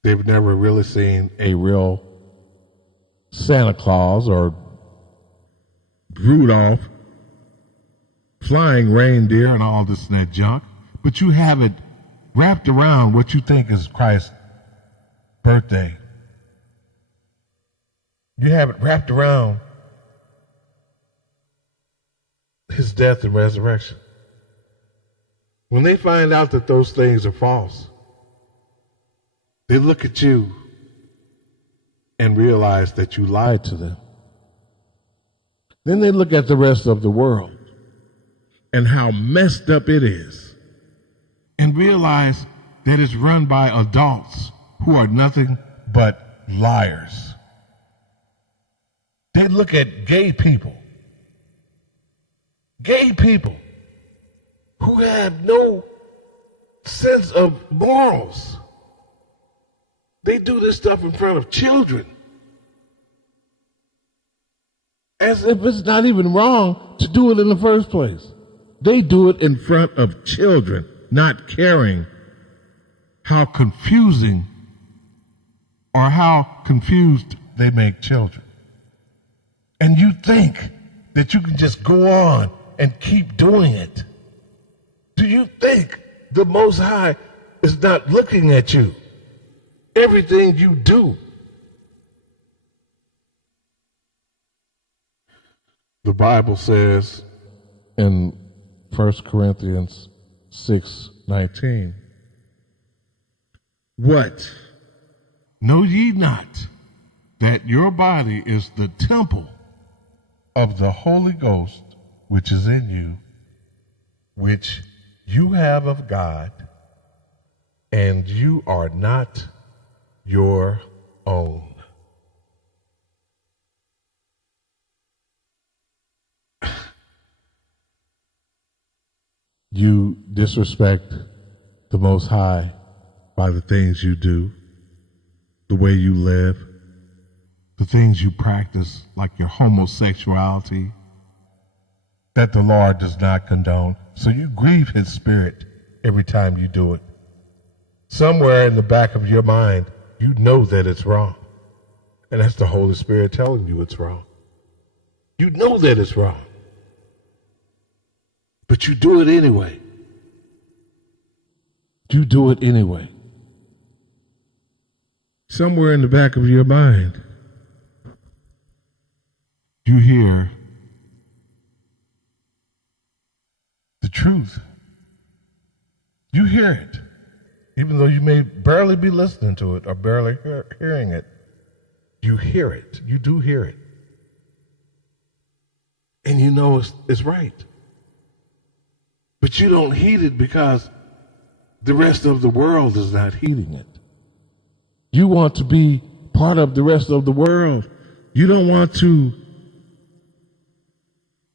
They've never really seen a real Santa Claus or Rudolph flying reindeer and all this and that junk. But you have it wrapped around what you think is Christ's birthday. You have it wrapped around his death and resurrection. When they find out that those things are false, they look at you and realize that you lied to them. Then they look at the rest of the world and how messed up it is and realize that it's run by adults who are nothing but liars. They look at gay people who have no sense of morals. They do this stuff in front of children as if it's not even wrong to do it in the first place. They do it in front of children, not caring how confusing or how confused they make children. And you think that you can just go on and keep doing it. Do you think the Most High is not looking at you? Everything you do. The Bible says in 1 Corinthians 6:19, what? Know ye not that your body is the temple of the Holy Ghost, which is in you, which you have of God, and you are not your own. You disrespect the Most High by the things you do, the way you live, the things you practice, like your homosexuality, that the Lord does not condone. So you grieve His Spirit every time you do it. Somewhere in the back of your mind, you know that it's wrong. And that's the Holy Spirit telling you it's wrong. You know that it's wrong. But you do it anyway. You do it anyway. Somewhere in the back of your mind, you hear the truth. You hear it. Even though you may barely be listening to it or barely hearing it, you hear it. You do hear it. And you know it's right. But you don't heed it because the rest of the world is not heeding it. You want to be part of the rest of the world. You don't want to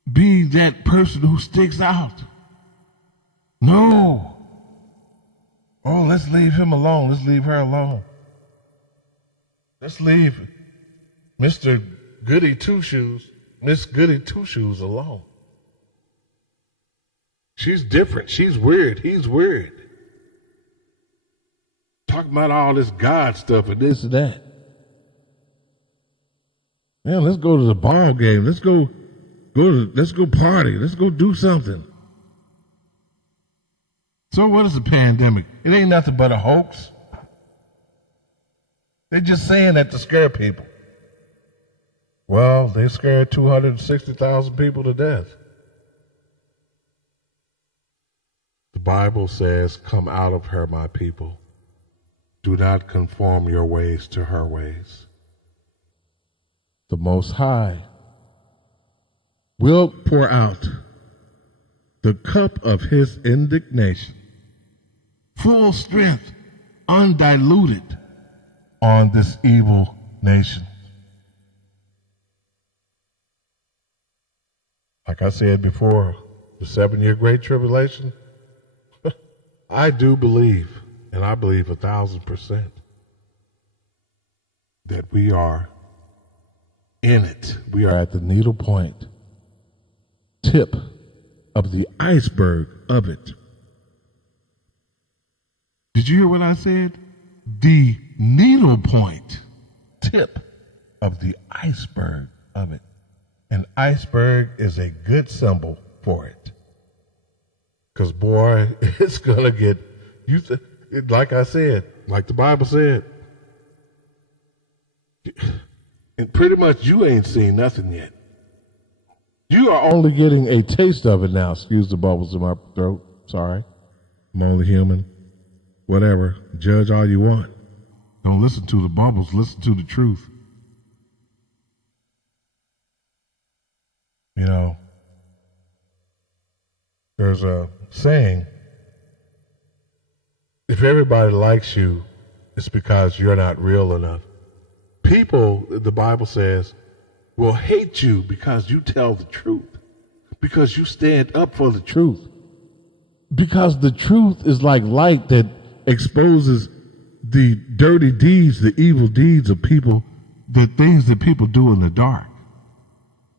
be that person who sticks out. No. Oh, let's leave him alone. Let's leave her alone. Let's leave Mr. Goody Two-Shoes, Miss Goody Two-Shoes alone. She's different. She's weird. He's weird. Talking about all this God stuff and this and that. Man, let's go to the ball game. Let's go party. Let's go do something. So what is a pandemic? It ain't nothing but a hoax. They're just saying that to scare people. Well, they scared 260,000 people to death. The Bible says, "Come out of her, my people. Do not conform your ways to her ways." The Most High will pour out the cup of His indignation, full strength, undiluted, on this evil nation. Like I said before, the 7-year Great Tribulation, I do believe, and I believe 1,000%, that we are in it. We are at the needle point, tip of the iceberg of it. Did you hear what I said? The needle point, tip of the iceberg of it. An iceberg is a good symbol for it. Because, boy, it's going to get, like I said, like the Bible said, and pretty much you ain't seen nothing yet. You are only getting a taste of it now. Excuse the bubbles in my throat. Sorry. I'm only human. Whatever. Judge all you want. Don't listen to the bubbles. Listen to the truth. You know, there's a saying, if everybody likes you, it's because you're not real enough. People, the Bible says, will hate you because you tell the truth, because you stand up for the truth. Because the truth is like light that exposes the dirty deeds, the evil deeds of people, the things that people do in the dark.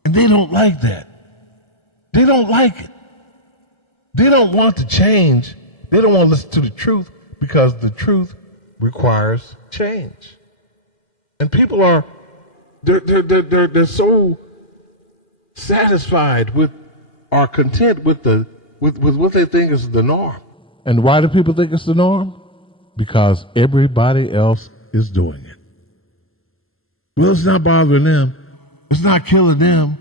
And they don't like that. They don't like it. They don't want to change. They don't want to listen to the truth because the truth requires change. And people are, they're so satisfied with, or content with what they think is the norm. And why do people think it's the norm? Because everybody else is doing it. Well, it's not bothering them. It's not killing them.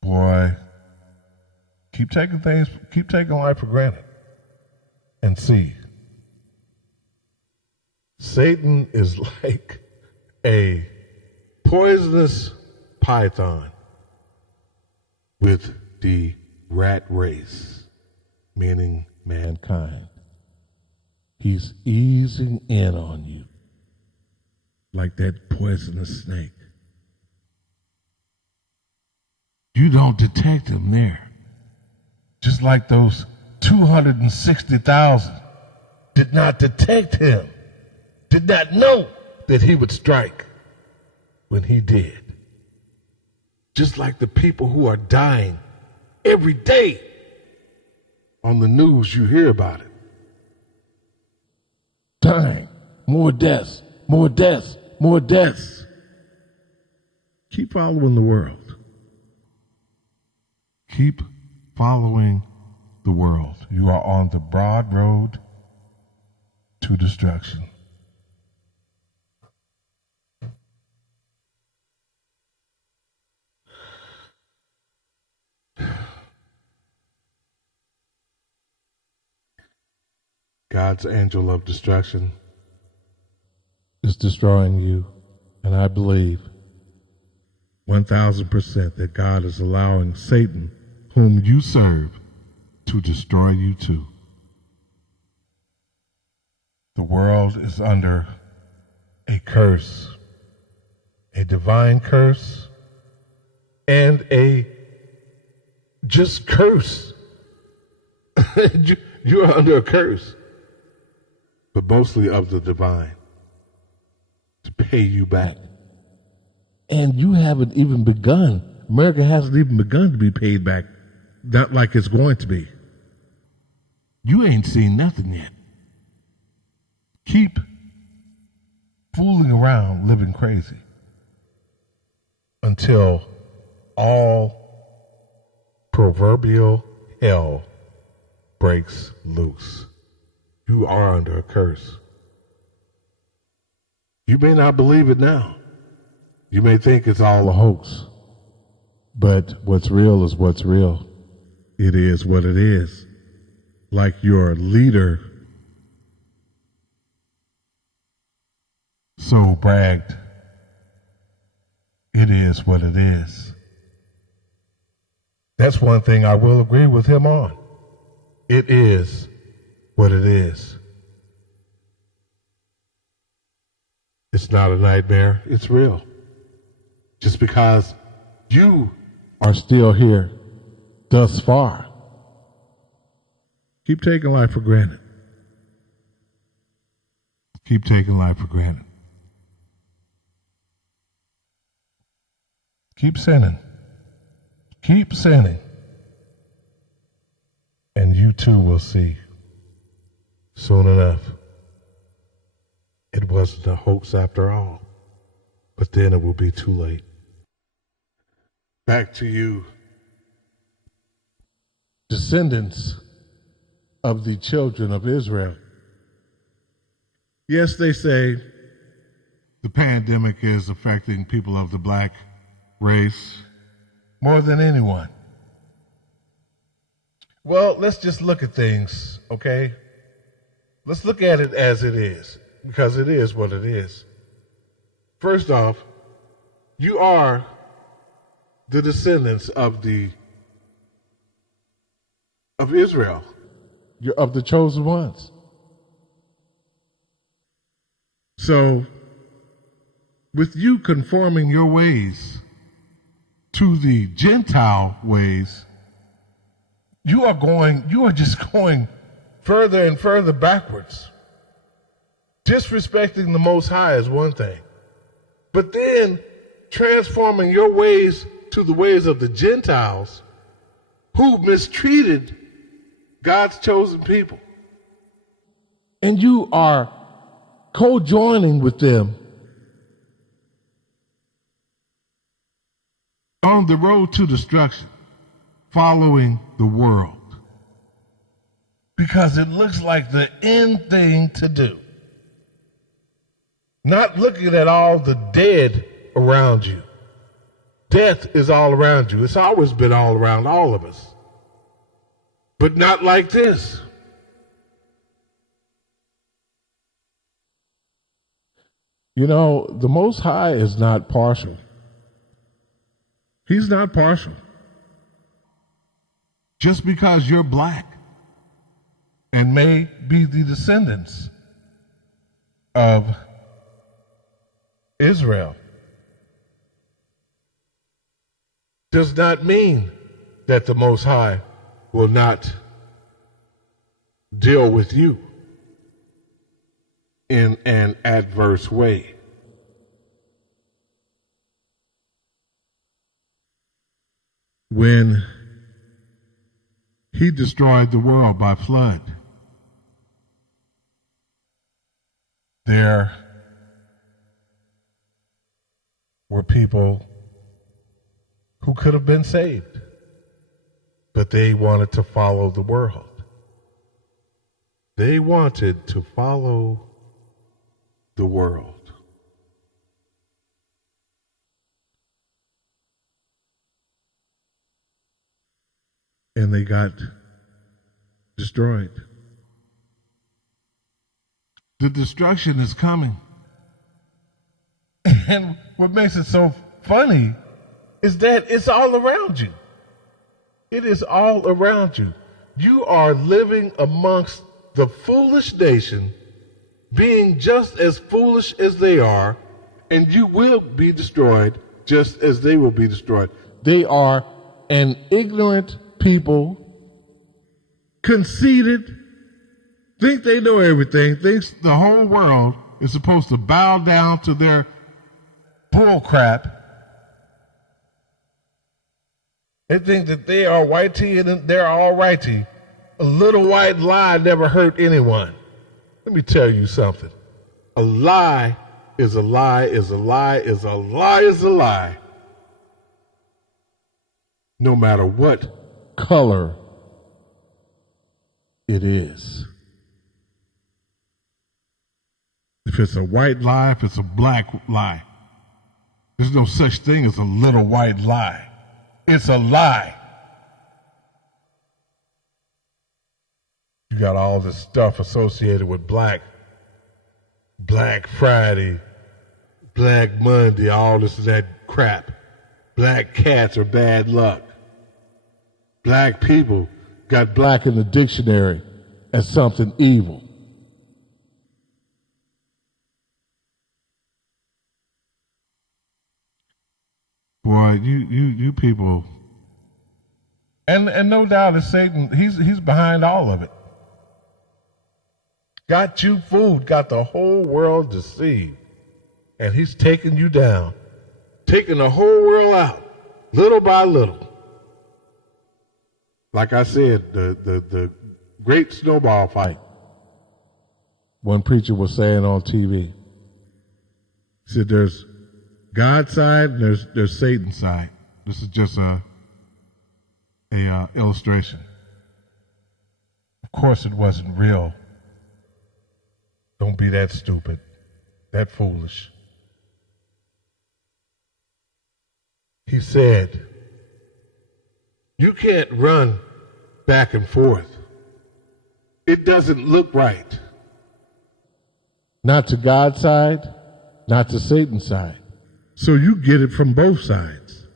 Boy, keep taking life for granted and see Satan is like a poisonous python with the rat race, meaning mankind. He's easing in on you like that poisonous snake. You don't detect him there. Just like those 260,000 did not detect him, did not know that he would strike when he did. Just like the people who are dying every day. On the news, you hear about it. Dying. More deaths, more deaths, more deaths. Keep following the world. Keep following the world. You are on the broad road to destruction. God's angel of destruction is destroying you, and I believe 1,000% that God is allowing Satan, whom you serve, to destroy you too. The world is under a curse, a divine curse, and a just curse. You are under a curse, but mostly of the divine, to pay you back. And you haven't even begun. America hasn't even begun to be paid back, not like it's going to be. You ain't seen nothing yet. Keep fooling around, living crazy, until all proverbial hell breaks loose. You are under a curse. You may not believe it now. You may think it's all a hoax. But what's real is what's real. It is what it is. Like your leader so bragged, it is what it is. That's one thing I will agree with him on. It is what it is. It's not a nightmare, it's real. Just because you are still here thus far. Keep taking life for granted. Keep taking life for granted. Keep sinning. Keep sinning. And you too will see soon enough. It wasn't a hoax after all. But then it will be too late. Back to you. Descendants of the children of Israel. Yes, they say the pandemic is affecting people of the black race more than anyone. Well, let's just look at things, okay? Let's look at it as it is, because it is what it is. First off, you are the descendants of Israel. You're of the chosen ones. So, with you conforming your ways to the Gentile ways, you are just going further and further backwards. Disrespecting the Most High is one thing, but then transforming your ways to the ways of the Gentiles who mistreated God's chosen people. And you are co-joining with them on the road to destruction, following the world. Because it looks like the end thing to do. Not looking at all the dead around you. Death is all around you. It's always been all around all of us. But not like this. You know, the Most High is not partial. He's not partial. Just because you're black and may be the descendants of Israel does not mean that the Most High will not deal with you in an adverse way. When he destroyed the world by flood, there were people who could have been saved, but they wanted to follow the world. They wanted to follow the world. And they got destroyed. The destruction is coming. And what makes it so funny is that it's all around you. It is all around you. You are living amongst the foolish nation, being just as foolish as they are, and you will be destroyed just as they will be destroyed. They are an ignorant people, conceited, think they know everything, thinks the whole world is supposed to bow down to their bull crap. They think that they are whitey and they're all righty. A little white lie never hurt anyone. Let me tell you something. A lie is a lie is a lie is a lie is a lie. No matter what color it is. If it's a white lie, if it's a black lie, there's no such thing as a little white lie. It's a lie. You got all this stuff associated with Black Friday, Black Monday, all this and that crap. Black cats are bad luck. Black people got black in the dictionary as something evil. Boy, you people, and no doubt it's Satan. He's behind all of it. Got you fooled, got the whole world deceived, and he's taking you down, taking the whole world out, little by little. Like I said, the great snowball fight. One preacher was saying on TV, he said there's God's side and there's Satan's side. This is just a illustration. Of course it wasn't real. Don't be that stupid, that foolish. He said, you can't run back and forth. It doesn't look right. Not to God's side, not to Satan's side. So you get it from both sides.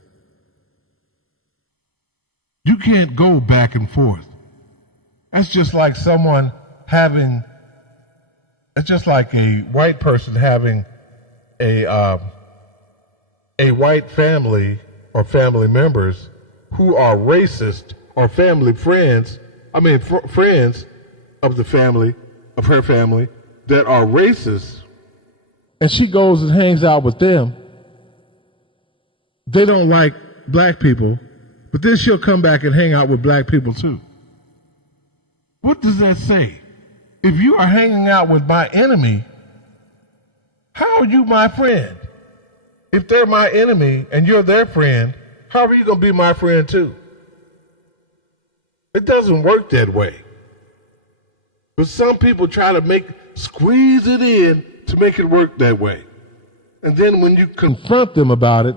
You can't go back and forth. That's just like someone having, it's just like a white person having a white family or family members who are racist or family friends, friends of the family, of her family, that are racist. And she goes and hangs out with them. They don't like black people, but then she'll come back and hang out with black people too. What does that say? If you are hanging out with my enemy, how are you my friend? If they're my enemy and you're their friend, how are you going to be my friend too? It doesn't work that way. But some people try to squeeze it in to make it work that way. And then when you confront them about it,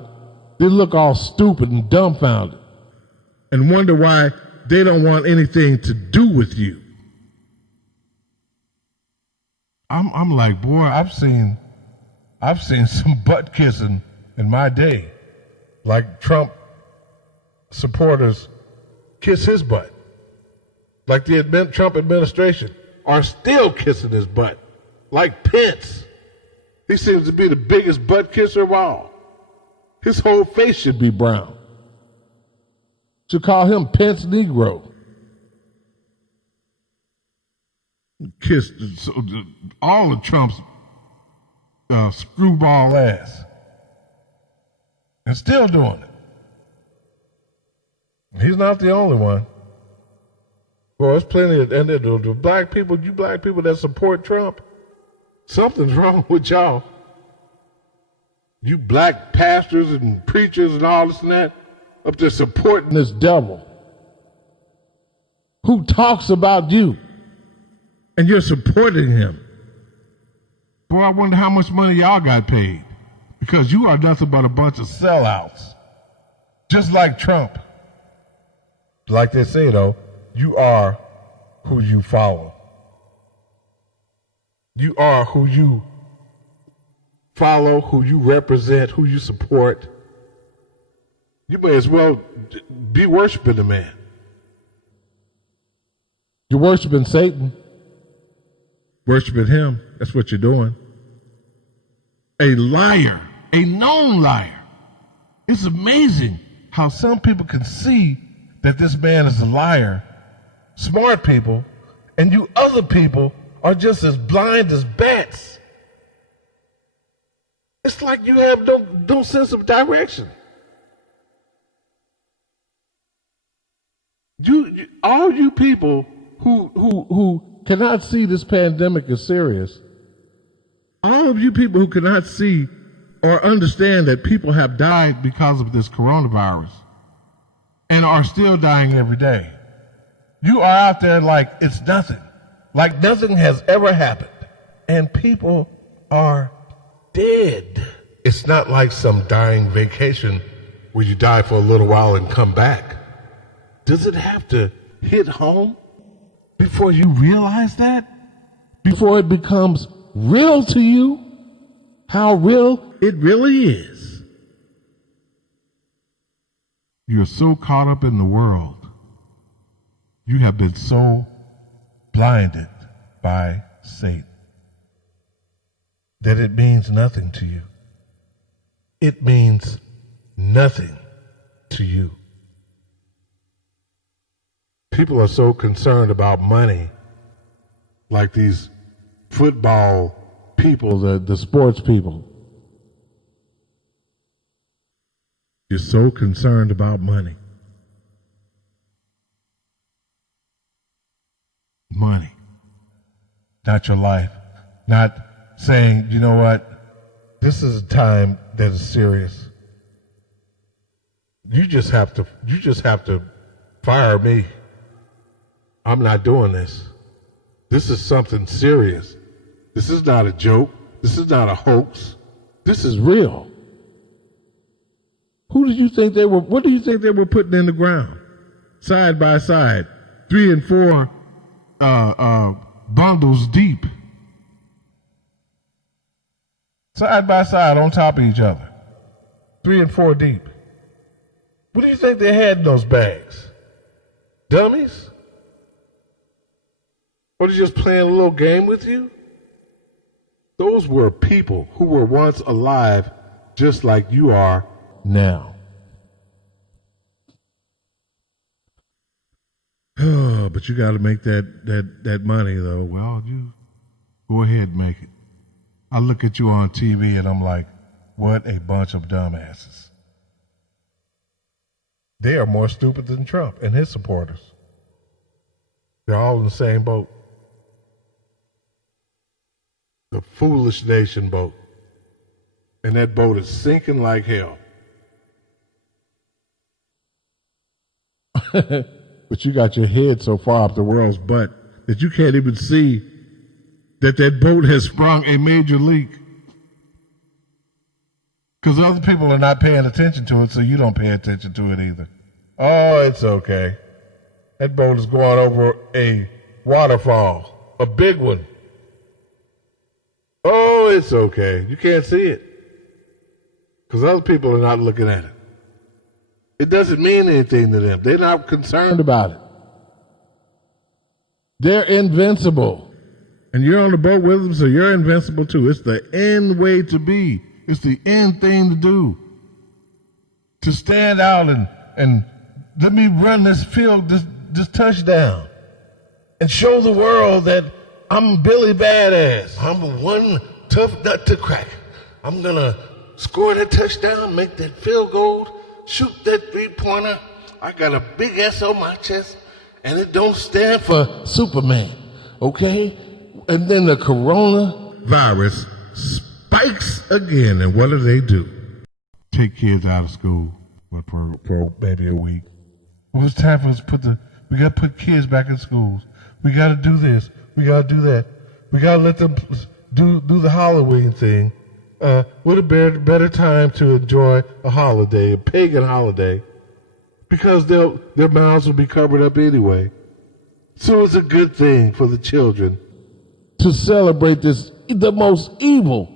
they look all stupid and dumbfounded and wonder why they don't want anything to do with you. I'm like, boy, I've seen I've seen some butt kissing in my day, like Trump supporters kiss his butt, like the Trump administration are still kissing his butt, like Pence. He seems to be the biggest butt kisser of all. His whole face should be brown. Should call him Pence Negro. Kissed all of Trump's screwball ass. And still doing it. He's not the only one. Well, there's plenty of, and the black people, you black people that support Trump, something's wrong with y'all. You black pastors and preachers and all this and that, up there supporting this devil who talks about you, and you're supporting him. Boy, I wonder how much money y'all got paid, because you are nothing but a bunch of sellouts, just like Trump. Like they say, though, you are who you follow. You are who you follow, who you represent, who you support. You may as well be worshiping the man. You're worshiping Satan. Worshiping him. That's what you're doing. A liar, a known liar. It's amazing how some people can see that this man is a liar, smart people, and you other people are just as blind as bats. It's like you have no sense of direction. All you people who cannot see this pandemic is serious, all of you people who cannot see or understand that people have died because of this coronavirus and are still dying every day, you are out there like it's nothing, like nothing has ever happened, and people are dead. It's not like some dying vacation where you die for a little while and come back. Does it have to hit home before you realize that? Before it becomes real to you? How real it really is. You're so caught up in the world. You have been so blinded by Satan that it means nothing to you. It means nothing to you. People are so concerned about money, like these football people, the sports people. You're so concerned about money. Money. Not your life. Not saying, you know what, this is a time that is serious. You just have to fire me. I'm not doing this. This is something serious. This is not a joke. This is not a hoax. This is real. What do you think they were putting in the ground? Side by side, 3 and 4 bundles deep. Side by side on top of each other. 3 and 4 deep. What do you think they had in those bags? Dummies? Or they just playing a little game with you? Those were people who were once alive just like you are now. Oh, but you got to make that money, though. Well, you go ahead and make it. I look at you on TV and I'm like, what a bunch of dumbasses. They are more stupid than Trump and his supporters. They're all in the same boat. The foolish nation boat. And that boat is sinking like hell. But you got your head so far up the world's butt that you can't even see that boat has sprung a major leak. Because other people are not paying attention to it, so you don't pay attention to it either. Oh, it's okay. That boat is going over a waterfall, a big one. Oh, it's okay. You can't see it because other people are not looking at it. It doesn't mean anything to them. They're not concerned about it. They're invincible. And you're on the boat with them, so you're invincible too. It's the end way to be. It's the end thing to do. To stand out and let me run this field, this touchdown. And show the world that I'm Billy Badass. I'm one tough nut to crack. I'm going to score that touchdown, make that field goal, shoot that three-pointer. I got a big S on my chest, and it don't stand for Superman, okay? And then the coronavirus spikes again, and what do? Take kids out of school for maybe a week. Well, it's time for us to we got to put kids back in schools. We got to do this. We got to do that. We got to let them do the Halloween thing. What a better time to enjoy a holiday, a pagan holiday, because their mouths will be covered up anyway. So it's a good thing for the children to celebrate the most evil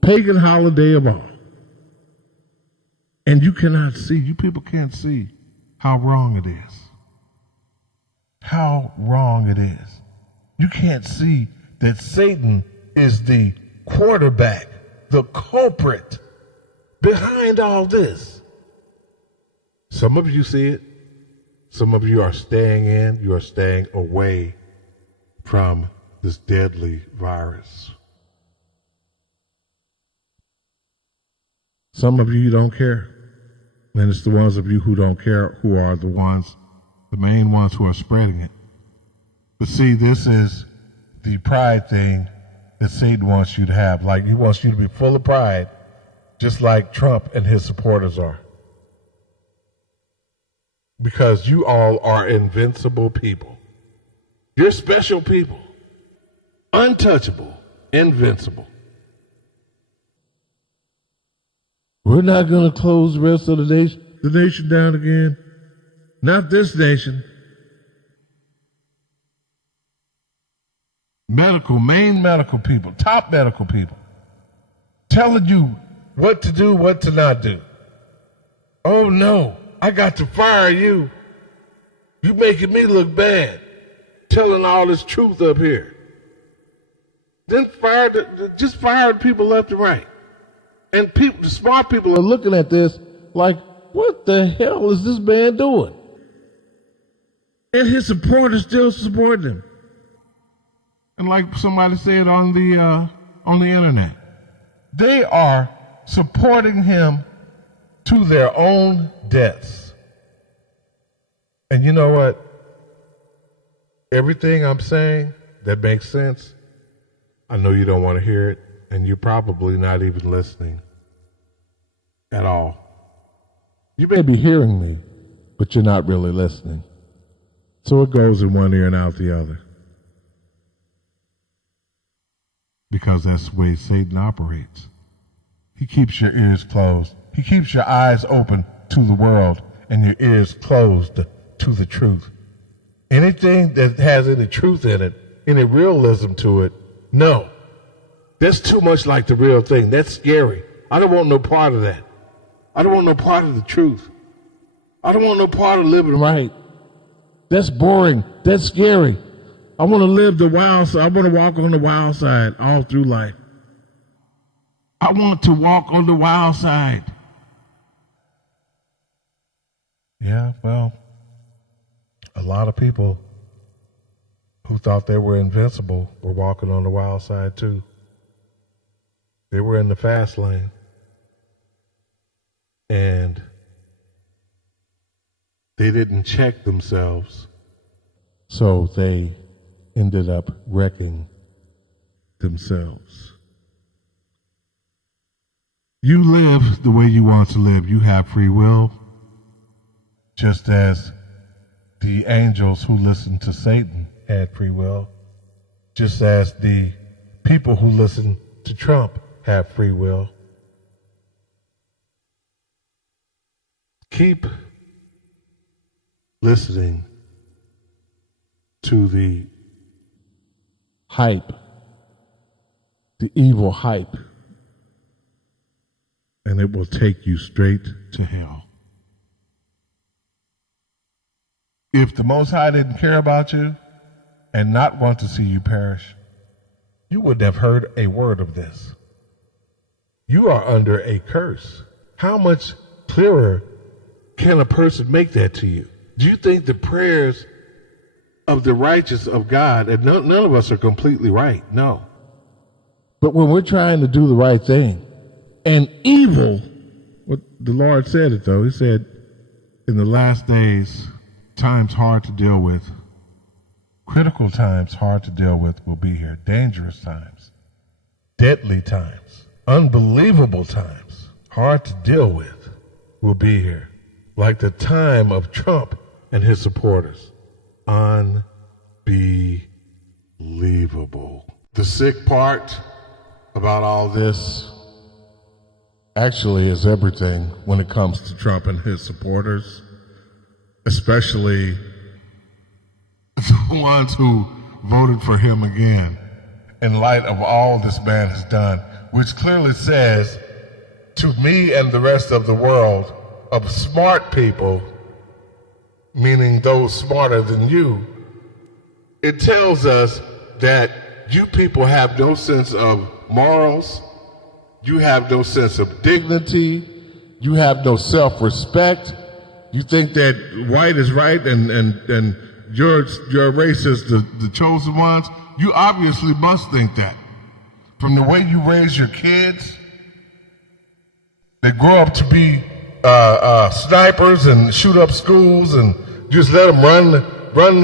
pagan holiday of all. And you people can't see how wrong it is. How wrong it is. You can't see that Satan is the quarterback, the culprit behind all this. Some of you see it. Some of you are staying away from this deadly virus. Some of you don't care. And it's the ones of you who don't care who are the main ones who are spreading it. But see, this is the pride thing that Satan wants you to have. Like, he wants you to be full of pride, just like Trump and his supporters are. Because you all are invincible people. You're special people. Untouchable. Invincible. We're not going to close the rest of the nation down again. Not this nation. Main medical people, top medical people, telling you what to do, what to not do. Oh no, I got to fire you. You making me look bad. Telling all this truth up here. Then just fired people left and right. And the smart people are looking at this like, what the hell is this man doing? And his supporters still support him. And like somebody said on the internet, they are supporting him to their own deaths. And you know what? Everything I'm saying that makes sense, I know you don't want to hear it, and you're probably not even listening at all. You may be hearing me, but you're not really listening. So it goes in one ear and out the other. Because that's the way Satan operates. He keeps your ears closed. He keeps your eyes open to the world and your ears closed to the truth. Anything that has any truth in it, any realism to it, no. That's too much like the real thing. That's scary. I don't want no part of that. I don't want no part of the truth. I don't want no part of living right. That's boring. That's scary. I want to live the wild side. I want to walk on the wild side all through life. I want to walk on the wild side. Yeah, well, a lot of people who thought they were invincible were walking on the wild side too. They were in the fast lane. And they didn't check themselves. So they ended up wrecking themselves. You live the way you want to live. You have free will. Just as the angels who listened to Satan had free will. Just as the people who listened to Trump have free will. Keep listening to the hype the evil hype, and it will take you straight to hell. If the Most High didn't care about you and not want to see you perish, you wouldn't have heard a word of this. You are under a curse. How much clearer can a person make that to you? Do you think the prayers of the righteous of God, and none of us are completely right, no. But when we're trying to do the right thing, and evil, what the Lord said it though, he said, in the last days, times hard to deal with, critical times hard to deal with will be here. Dangerous times, deadly times, unbelievable times, hard to deal with will be here. Like the time of Trump and his supporters. Unbelievable. The sick part about all this actually is everything when it comes to Trump and his supporters, especially the ones who voted for him again in light of all this man has done, which clearly says to me and the rest of the world of smart people, meaning those smarter than you, it tells us that you people have no sense of morals, you have no sense of dignity, you have no self-respect, you think that white is right and your race is the chosen ones. You obviously must think that. From the way you raise your kids, they grow up to be snipers and shoot up schools and just let them run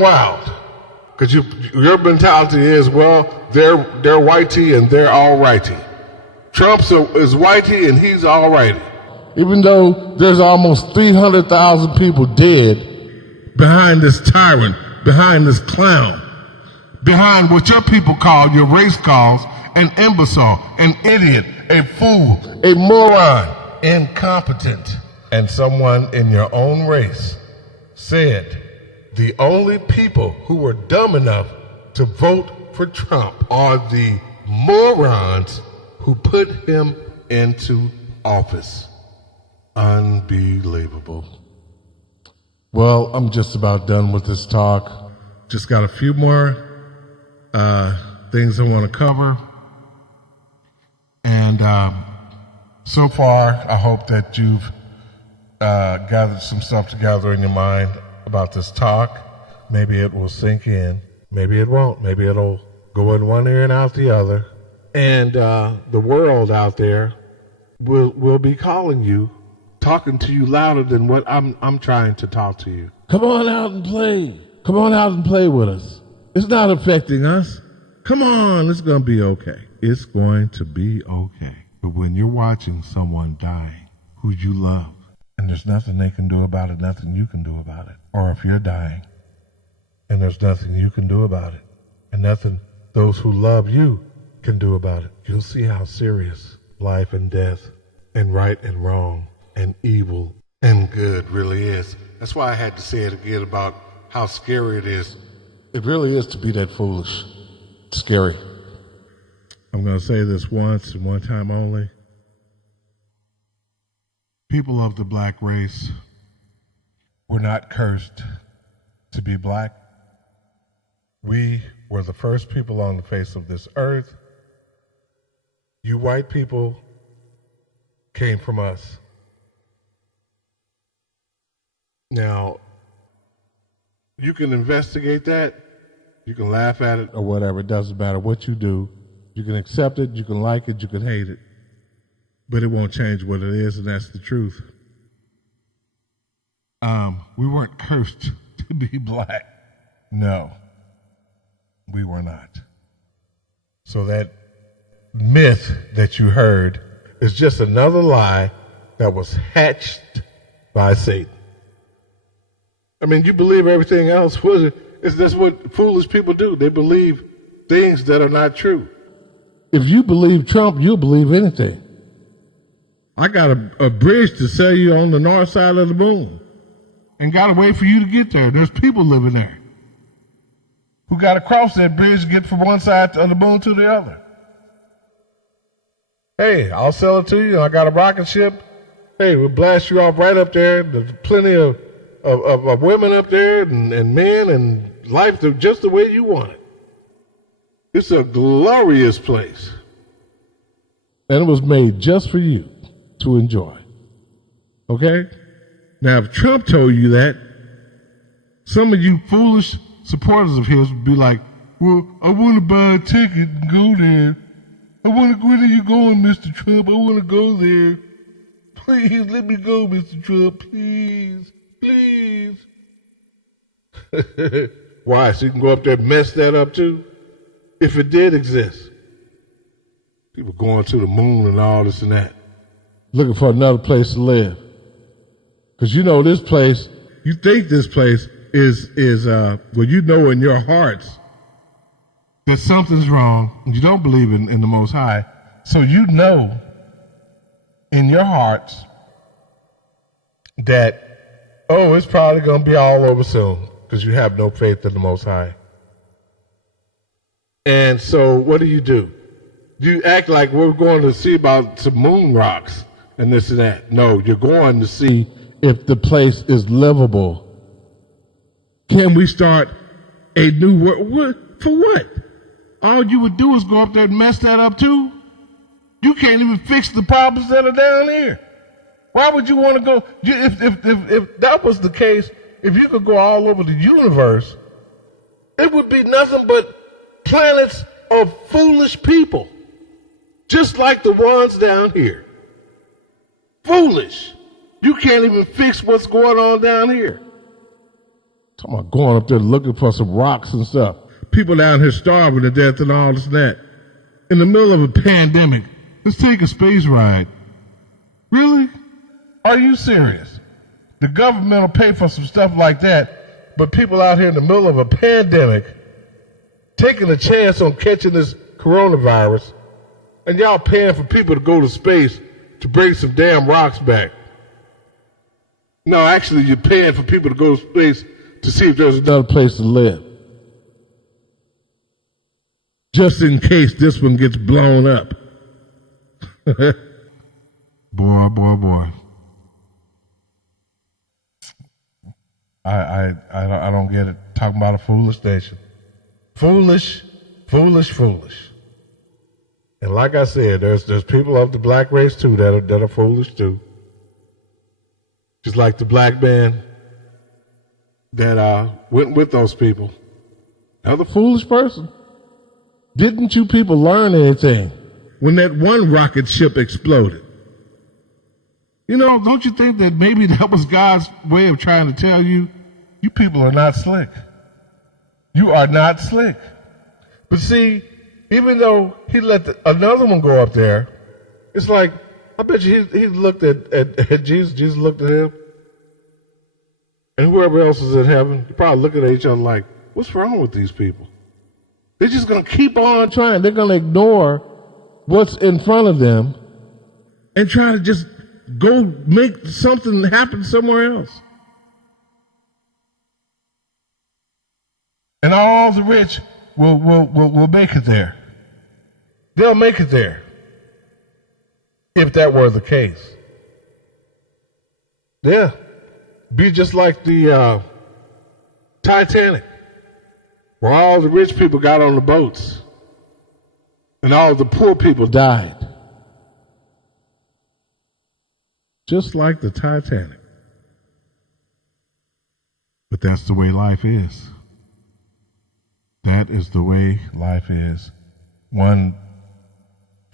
wild. Because your mentality is, well, they're whitey and they're all righty. Trump is whitey and he's all righty. Even though there's almost 300,000 people dead behind this tyrant, behind this clown, behind what your people call, your race calls, an imbecile, an idiot, a fool, a moron, incompetent. And someone in your own race said the only people who were dumb enough to vote for Trump are the morons who put him into office. Unbelievable. Well, I'm just about done with this talk. Just got a few more things I want to cover. And so far, I hope that you've gathered some stuff together in your mind about this talk. Maybe it will sink in. Maybe it won't. Maybe it'll go in one ear and out the other. And the world out there will be calling you, talking to you louder than what I'm trying to talk to you. Come on out and play. Come on out and play with us. It's not affecting us. Come on, it's going to be okay. It's going to be okay. But when you're watching someone dying who you love, and there's nothing they can do about it, nothing you can do about it. Or if you're dying, and there's nothing you can do about it, and nothing those who love you can do about it, you'll see how serious life and death, and right and wrong, and evil and good really is. That's why I had to say it again about how scary it is. It really is to be that foolish. It's scary. I'm going to say this once and one time only. People of the black race, we're not cursed to be black. We were the first people on the face of this earth. You white people came from us. Now, you can investigate that, you can laugh at it, or whatever. It doesn't matter what you do. You can accept it, you can like it, you can hate it. But it won't change what it is, and that's the truth. We weren't cursed to be black. No, we were not. So that myth that you heard is just another lie that was hatched by Satan. I mean, you believe everything else. That's what foolish people do. They believe things that are not true. If you believe Trump, you'll believe anything. I got a bridge to sell you on the north side of the moon. And got to wait for you to get there. There's people living there. who got to cross that bridge to get from one side of the moon to the other. Hey, I'll sell it to you. I got a rocket ship. Hey, we'll blast you off right up there. There's plenty of women up there and men and life just the way you want it. It's a glorious place. And it was made just for you to enjoy. Okay? Now, if Trump told you that, some of you foolish supporters of his would be like, well, I want to buy a ticket and go there. Where are you going, Mr. Trump? I want to go there. Please, let me go, Mr. Trump. Please, please. Why? So you can go up there and mess that up too? If it did exist. People going to the moon and all this and that. Looking for another place to live. Because you know this place, you think this place is well, you know in your hearts that something's wrong and you don't believe in the Most High. So you know in your hearts that, oh, it's probably going to be all over soon because you have no faith in the Most High. And so what do? You act like we're going to see about some moon rocks and this and that. No, you're going to see if the place is livable. Can we start a new world? For what? All you would do is go up there and mess that up too? You can't even fix the problems that are down here. Why would you want to go? If that was the case, if you could go all over the universe, it would be nothing but planets of foolish people. Just like the ones down here. Foolish. You can't even fix what's going on down here. Talking about going up there looking for some rocks and stuff. People down here starving to death and all this and that. In the middle of a pandemic, let's take a space ride. Really? Are you serious? The government will pay for some stuff like that, but people out here in the middle of a pandemic taking a chance on catching this coronavirus, and y'all paying for people to go to space to bring some damn rocks back. No, actually, you're paying for people to go to space to see if there's another place to live. Just in case this one gets blown up. Boy. I don't get it. Talking about a foolish nation. Foolish. And like I said, there's people of the black race too that are foolish too. Just like the black man that went with those people. Another foolish person. Didn't you people learn anything when that one rocket ship exploded? You know, don't you think that maybe that was God's way of trying to tell you, you people are not slick. You are not slick. But see, even though he let another one go up there, it's like, I bet you he looked at Jesus. Jesus looked at him. And whoever else is in heaven, they're probably looking at each other like, what's wrong with these people? They're just going to keep on trying. They're going to ignore what's in front of them and try to just go make something happen somewhere else. And all the rich will make it there. They'll make it there if that were the case. Yeah. Be just like the Titanic, where all the rich people got on the boats and all the poor people died. Just like the Titanic. But that's the way life is. That is the way life is. One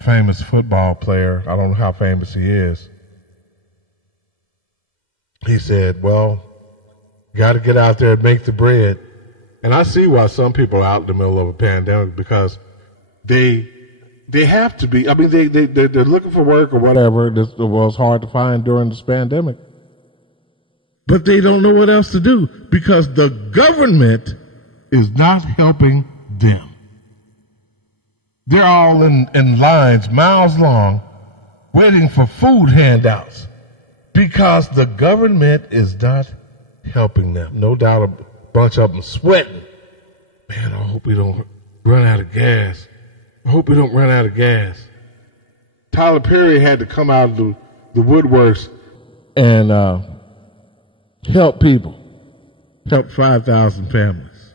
famous football player, I don't know how famous he is, he said, well, got to get out there and make the bread. And I see why some people are out in the middle of a pandemic, because they have to be. I mean, they're looking for work or whatever. This was hard to find during this pandemic. But they don't know what else to do because the government is not helping them. They're all in lines miles long waiting for food handouts because the government is not helping them. No doubt a bunch of them sweating Man, I hope we don't run out of gas. I hope we don't run out of gas. Tyler Perry had to come out of the woodworks and help people, help 5,000 families.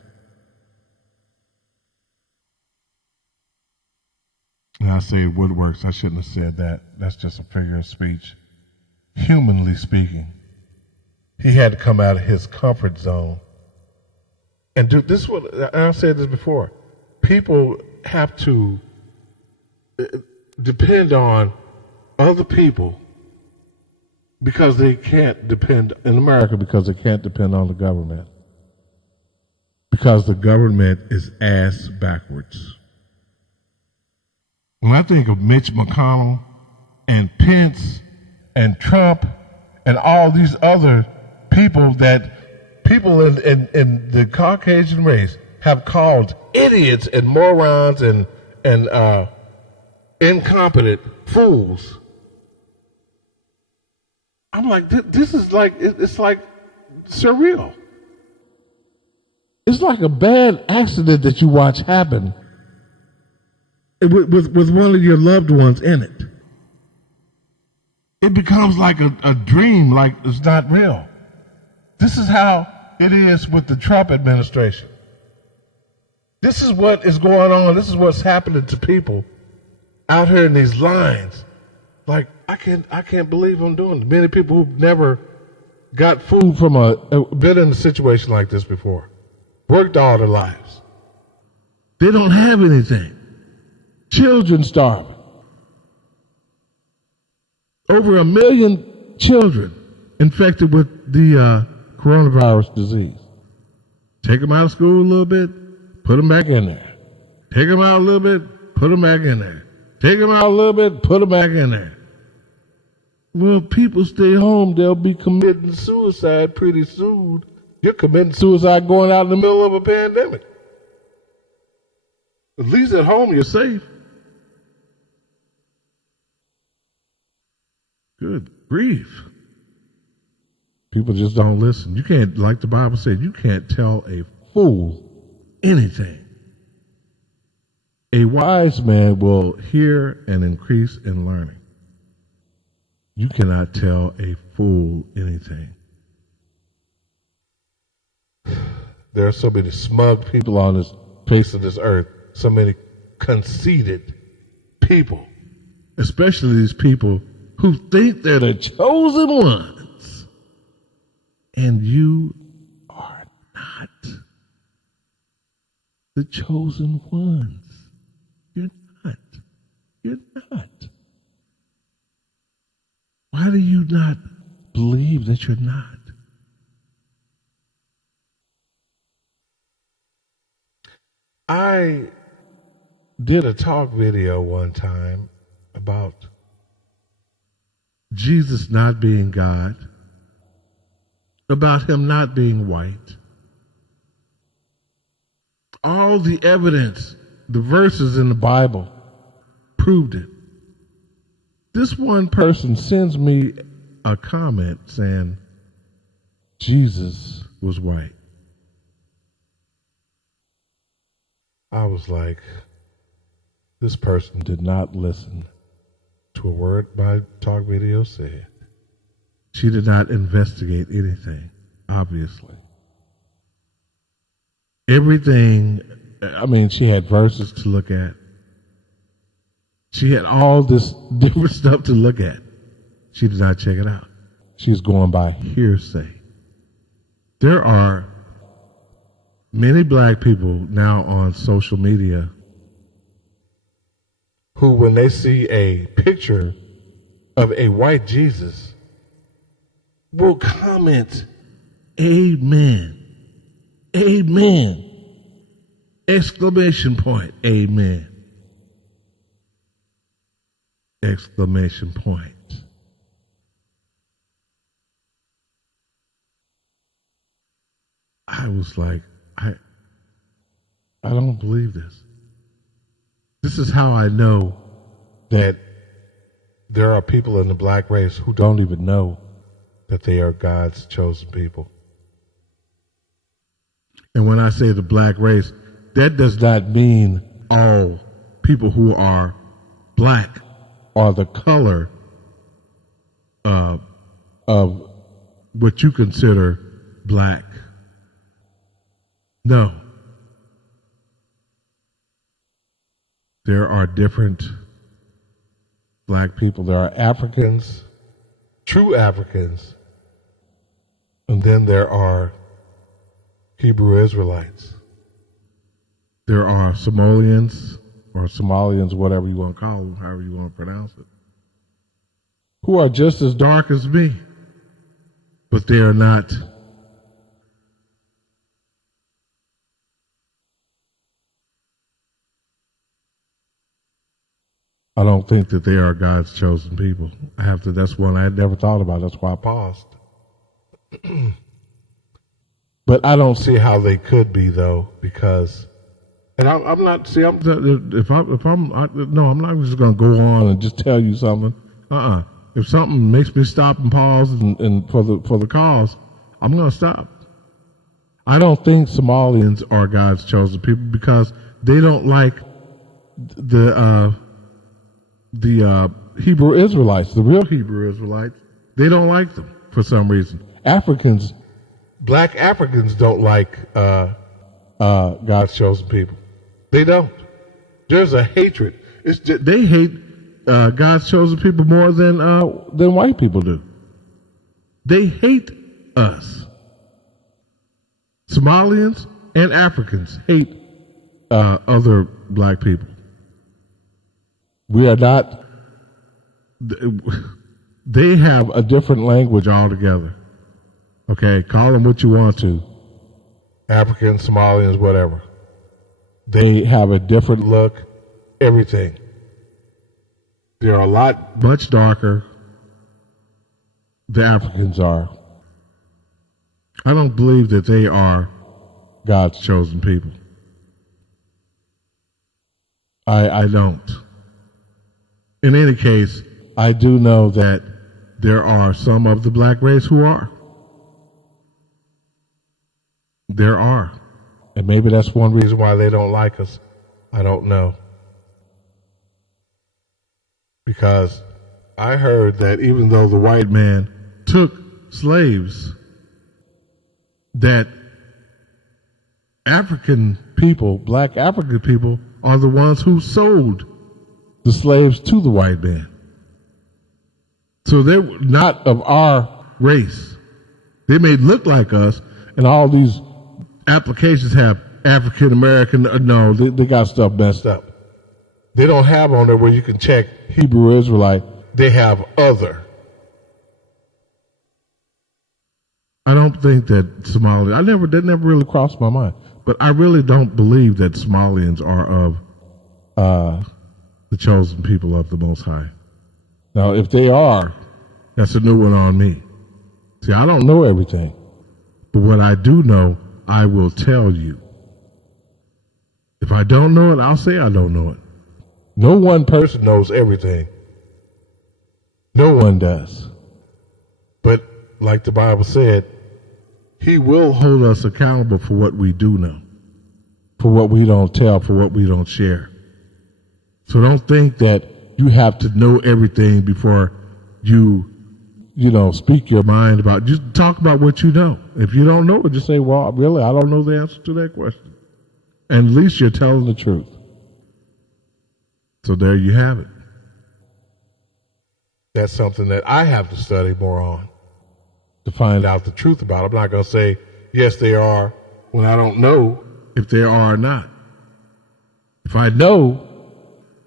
And I say woodworks, I shouldn't have said that. That's just a figure of speech. Humanly speaking, he had to come out of his comfort zone. And do this. What I said this before. People have to depend on other people because they can't depend in America because they can't depend on the government because the government is ass backwards. When I think of Mitch McConnell and Pence and Trump and all these other people that people in the Caucasian race have called idiots and morons and incompetent fools. I'm like, this is like, it's like surreal. It's like a bad accident that you watch happen with one of your loved ones in it. It becomes like a dream, like it's not real. This is how it is with the Trump administration. This is what is going on. This is what's happening to people out here in these lines. Like, I can't believe I'm doing it. Many people who've never got food from been in a situation like this before. Worked all their lives. They don't have anything. Children starving. Over 1 million children infected with the coronavirus disease. Take them out of school a little bit, put them back in there. Take them out a little bit, put them back in there. Take them out a little bit, put them back in there. Well, people stay home, they'll be committing suicide pretty soon. You're committing suicide going out in the middle of a pandemic. At least at home you're safe. Good grief. People just don't listen. You can't, like the Bible said, you can't tell a fool anything. A wise man will hear and increase in learning. You cannot tell a fool anything. There are so many smug people on this face of this earth, so many conceited people, especially these people who think they're the chosen ones. And you are not the chosen ones. You're not. You're not. Why do you not believe that you're not? I did a talk video one time about Jesus not being God, about him not being white. All the evidence, the verses in the Bible proved it. This one person sends me a comment saying Jesus was white. I was like, this person did not listen to a word my talk video said. She did not investigate anything, obviously. Everything, I mean, she had verses to look at. She had all this different stuff to look at. She did not check it out. She's going by hearsay. There are many black people now on social media who, when they see a picture of a white Jesus, will comment, "Amen. Amen." Exclamation point. Amen. Exclamation point. I was like, I don't believe this. This is how I know that there are people in the black race who don't even know that they are God's chosen people. And when I say the black race, that does not mean all people who are black are the color of what you consider black. No. There are different black people. There are Africans, true Africans, and then there are Hebrew Israelites. There are Somalians, or Somalians, whatever you want to call them, however you want to pronounce it, who are just as dark as me, but they are not I don't think that they are God's chosen people. That's one I had never thought about. That's why I paused. But I don't see how they could be, though, because, and I'm not, see, I'm not just going to go on and just tell you something. If something makes me stop and pause and for the cause, I'm going to stop. I don't think Somalians are God's chosen people because they don't like the Hebrew Israelites, the real Hebrew Israelites. They don't like them for some reason. Black Africans don't like God's chosen people. They don't. There's a hatred. They hate God's chosen people more than white people do. They hate us. Somalians and Africans hate other black people. We are not. They have a different language altogether. Okay, call them what you want to. Africans, Somalians, whatever. They have a different look, everything. They're much darker. The Africans are. I don't believe that they are God's chosen people. I don't. In any case, I do know that there are some of the black race who are. There are. And maybe that's one reason why they don't like us. I don't know. Because I heard that even though the white man took slaves, that African people, black African people, are the ones who sold the slaves to the white man. So they're not of our race. They may look like us, and all these applications have African American. No, they got stuff messed up. They don't have on there where you can check Hebrew Israelite. They have other. I don't think that Somalians, that never really crossed my mind. But I really don't believe that Somalians are of the chosen people of the Most High. Now, if they are, that's a new one on me. See, I don't know everything. But what I do know, I will tell you. If I don't know it, I'll say I don't know it. No one person knows everything. No one does. But like the Bible said, He will hold us accountable for what we do know, for what we don't tell, for what we don't share. So don't think that you have to know everything before you speak your mind about. Just talk about what you know. If you don't know it, just say, well, really, I don't know the answer to that question. And at least you're telling the truth. So there you have it. That's something that I have to study more on to find out the truth about. I'm not going to say, yes, they are, when I don't know if they are or not. If I know,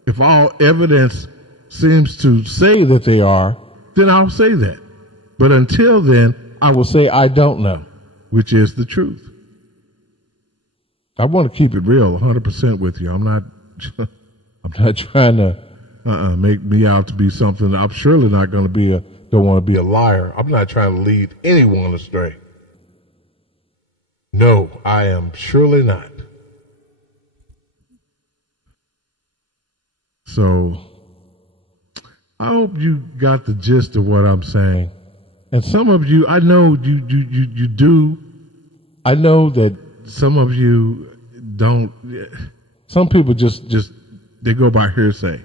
if all evidence seems to say that they are, then I'll say that. But until then, I will say I don't know, which is the truth. I want to keep it real 100% with you. I'm not trying to make me out to be something. I'm surely not going to don't want to be a liar. I'm not trying to lead anyone astray. No, I am surely not. So, I hope you got the gist of what I'm saying. And some of you, I know you do. I know that some of you don't. Some people just they go by hearsay.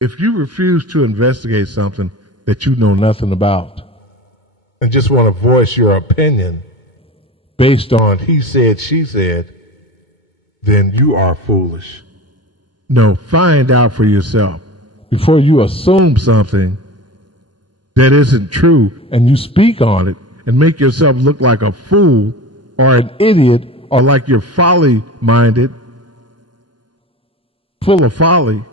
If you refuse to investigate something that you know nothing about and just want to voice your opinion based on he said, she said, then you are foolish. No, find out for yourself before you assume something that isn't true and you speak on it and make yourself look like a fool or an idiot or like you're folly-minded, full of folly.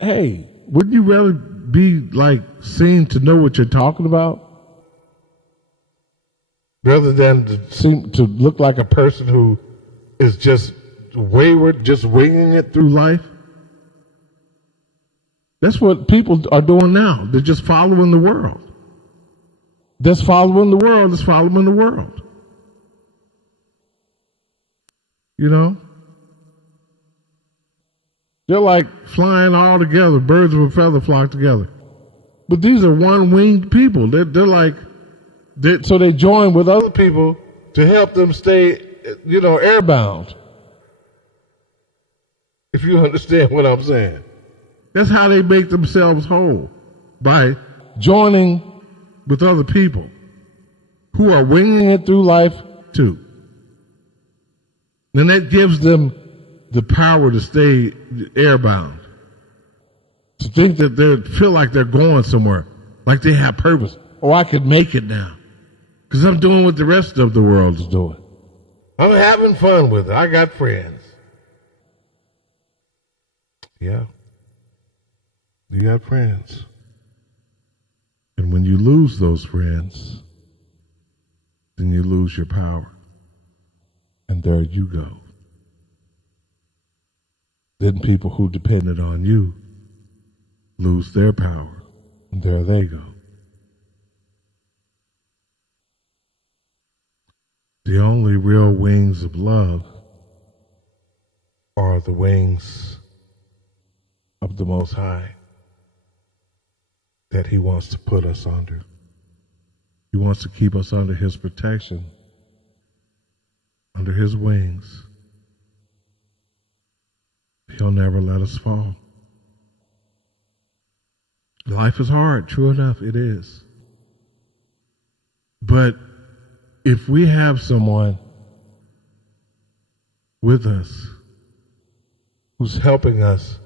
Hey, wouldn't you rather be like seen to know what you're talking about rather than to seem to look like a person who is just wayward, just winging it through life? That's what people are doing now. They're just following the world. That's following the world. That's following the world. You know? They're like flying all together. Birds of a feather flock together. But these are one-winged people. They're like, so they join with other people to help them stay, airbound. If you understand what I'm saying. That's how they make themselves whole. By joining with other people who are winging it through life too. And that gives them the power to stay airbound. To think that they feel like they're going somewhere. Like they have purpose. Oh, I could make it now. Because I'm doing what the rest of the world is doing. I'm having fun with it. I got friends. Yeah. You got friends. And when you lose those friends, then you lose your power. And there you go. Then people who depended on you lose their power. And there they go. The only real wings of love are the wings of the Most High that He wants to put us under. He wants to keep us under His protection, under His wings. He'll never let us fall. Life is hard, true enough, it is. But if we have someone with us who's helping us,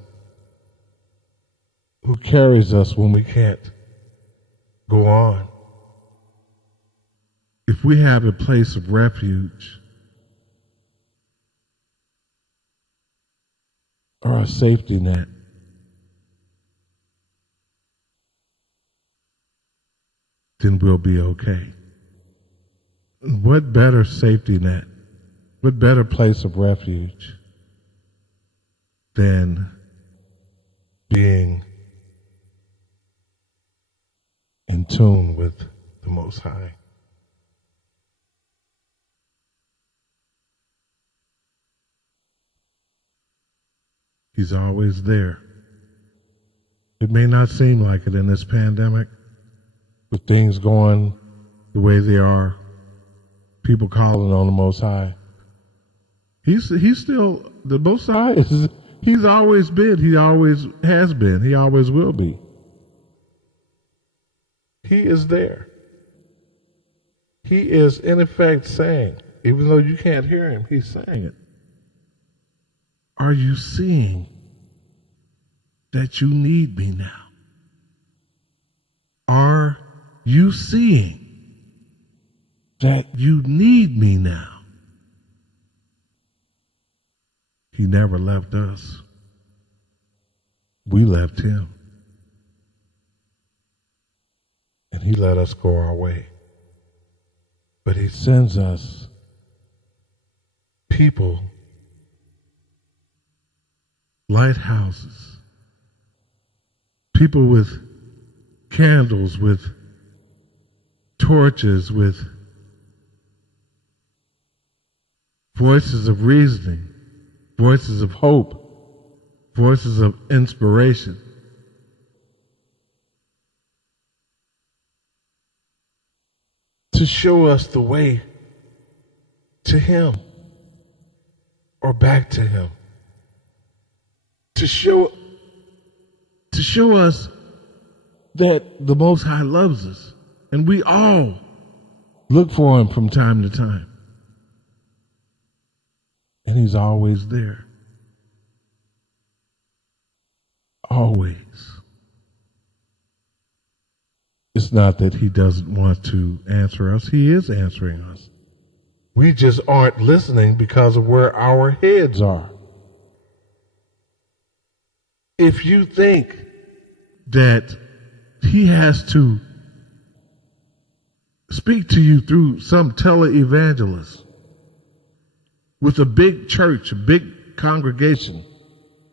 who carries us when we can't go on, if we have a place of refuge or a safety net, then we'll be okay. What better safety net, what better place of refuge than being in tune with the Most High? He's always there. It may not seem like it in this pandemic, with things going the way they are, people calling on the Most High. He's still, the Most High is, He's always been, He always has been, He always will be. He is there. He is in effect saying, even though you can't hear Him, He's saying it. Are you seeing that you need me now? Are you seeing that you need me now? He never left us. We left Him. And He let us go our way. But He sends us people, lighthouses, people with candles, with torches, with voices of reasoning, voices of hope, voices of inspiration. To show us the way to him or back to him. To show us that the Most High loves us. And we all look for him from time to time. And he's always there. Always. It's not that he doesn't want to answer us. He is answering us. We just aren't listening because of where our heads are. If you think that he has to speak to you through some televangelist with a big church, a big congregation,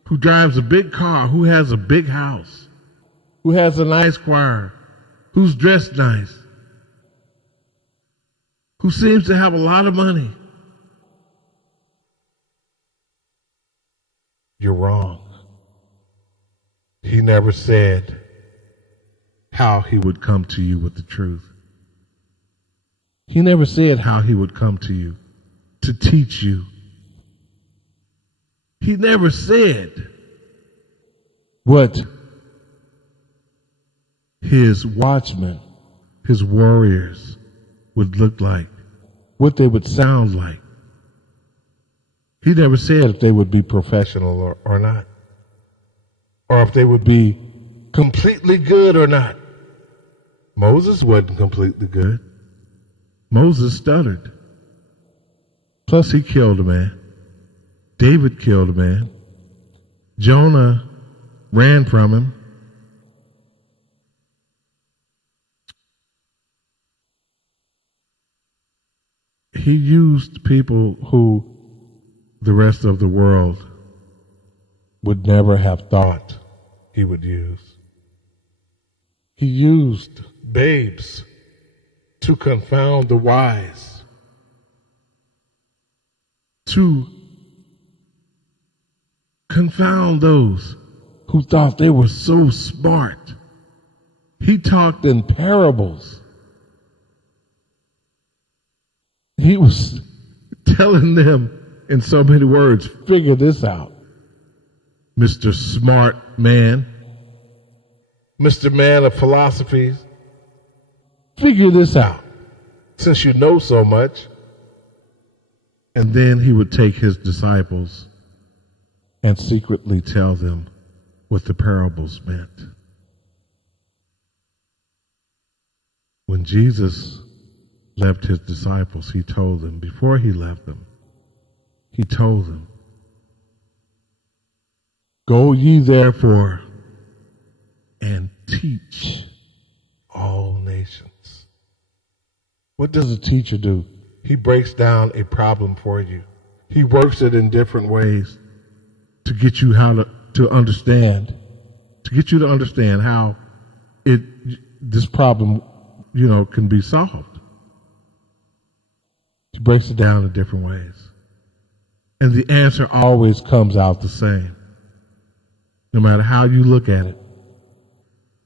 who drives a big car, who has a big house, who has a nice choir, who's dressed nice, who seems to have a lot of money, you're wrong. He never said how he would come to you with the truth. He never said how he would come to you to teach you. He never said what his watchmen, his warriors would look like, what they would sound like. He never said if they would be professional or not, or if they would be completely good or not. Moses wasn't completely good. Moses stuttered. Plus he killed a man. David killed a man. Jonah ran from him. He used people who the rest of the world would never have thought he would use. He used babes to confound the wise, to confound those who thought they were so smart. He talked in parables. He was telling them in so many words, figure this out, Mr. Smart Man, Mr. Man of Philosophies. Figure this out, since you know so much. And then he would take his disciples and secretly tell them what the parables meant. When Jesus left his disciples, he told them, before he left them, he told them, go ye therefore and teach all nations. What does a teacher do? He breaks down a problem for you. He works it in different ways to get you to understand how this problem, can be solved. He breaks it down in different ways. And the answer always comes out the same. No matter how you look at it,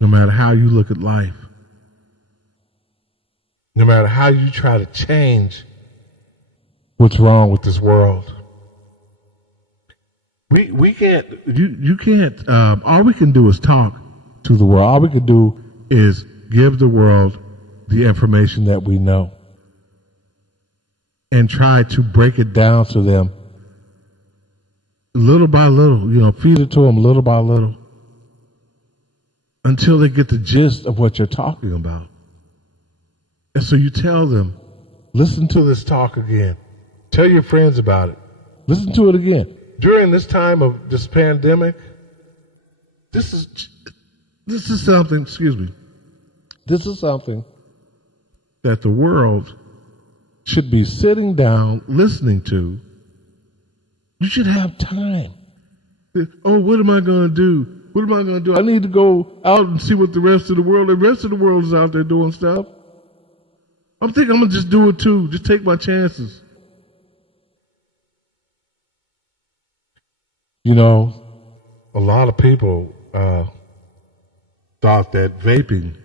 no matter how you look at life, no matter how you try to change what's wrong with this world. We can't, you can't, all we can do is talk to the world. All we can do is give the world the information that we know and try to break it down to them little by little, feed it to them little by little until they get the gist of what you're talking about. And so you tell them, listen to this talk again. Tell your friends about it. Listen to it again. During this time of this pandemic, this is something, this is something that the world should be sitting down listening to. You should have time. Oh, what am I going to do? What am I going to do? I need to go out and see what the rest of the world is out there doing stuff. I'm thinking I'm going to just do it too. Just take my chances. A lot of people thought that vaping,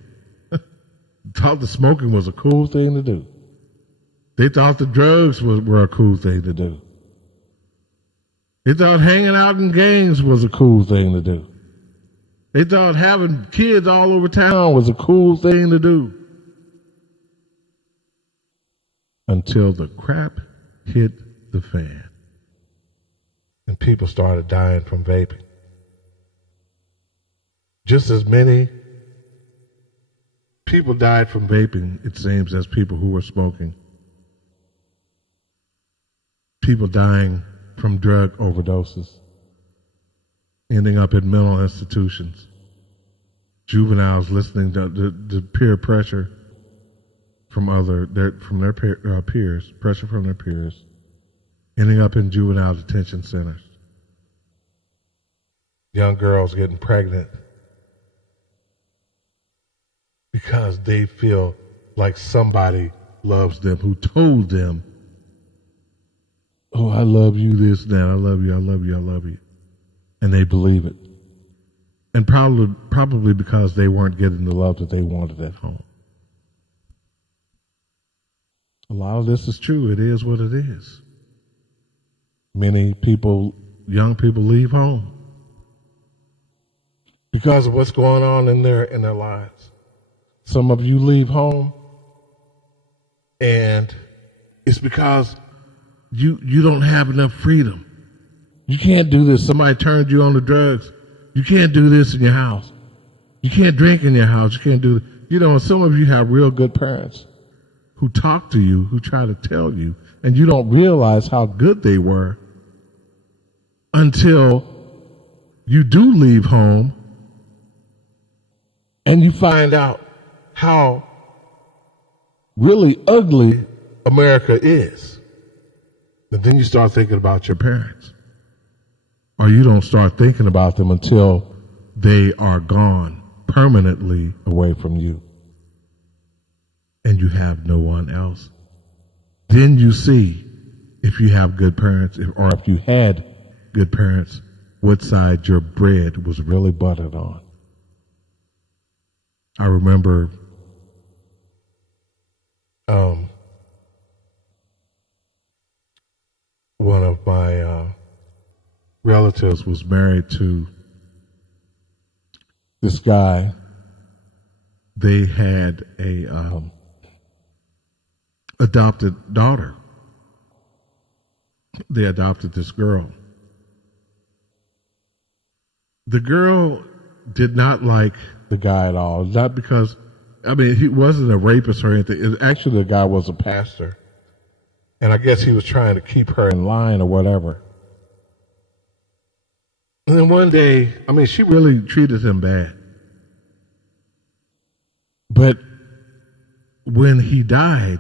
thought the smoking was a cool thing to do. They thought the drugs were a cool thing to do. They thought hanging out in gangs was a cool thing to do. They thought having kids all over town was a cool thing to do. Until the crap hit the fan. And people started dying from vaping. Just as many people died from vaping, it seems, as people who were smoking. People dying from drug overdoses, ending up in mental institutions. Juveniles listening to peer pressure from their peers, pressure from their peers, ending up in juvenile detention centers. Young girls getting pregnant because they feel like somebody loves them who told them, oh, I love you, this, that, I love you, I love you, I love you. And they believe it. And probably because they weren't getting the love that they wanted at home. A lot of this is true. It is what it is. Many people, young people, leave home because of what's going on in their lives. Some of you leave home, and it's because you don't have enough freedom. You can't do this. Somebody turned you on to drugs. You can't do this in your house. You can't drink in your house. You can't do it. Some of you have real good parents who talk to you, who try to tell you, and you don't realize how good they were until you do leave home and you find out how really ugly America is. And then you start thinking about your parents. Or you don't start thinking about them until they are gone permanently away from you. And you have no one else. Then you see if you have good parents, or if you had good parents, what side your bread was really buttered on. I remember one of my relatives was married to this guy. They had a adopted daughter. They adopted this girl. The girl did not like the guy at all. Not because, he wasn't a rapist or anything. Actually, the guy was a pastor. And I guess he was trying to keep her in line or whatever. And then one day, she really treated him bad. But when he died,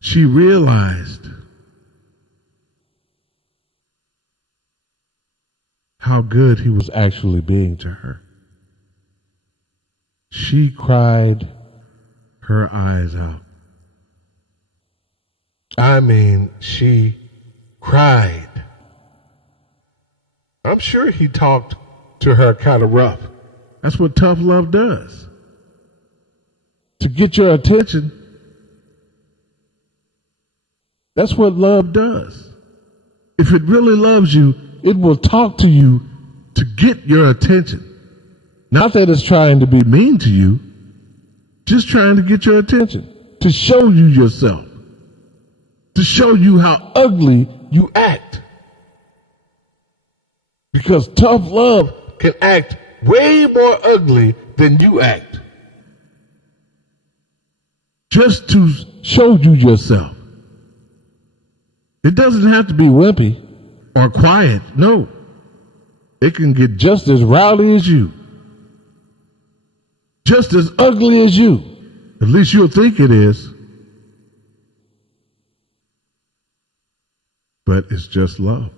she realized how good he was actually being to her. She cried her eyes out. She cried. I'm sure he talked to her kind of rough. That's what tough love does. To get your attention. That's what love does. If it really loves you, it will talk to you to get your attention. Not that it's trying to be mean to you, just trying to get your attention, to show you yourself, to show you how ugly you act. Because tough love can act way more ugly than you act. Just to show you yourself. It doesn't have to be wimpy or quiet. No. It can get just as rowdy as you. Just as ugly as you. At least you'll think it is. But it's just love.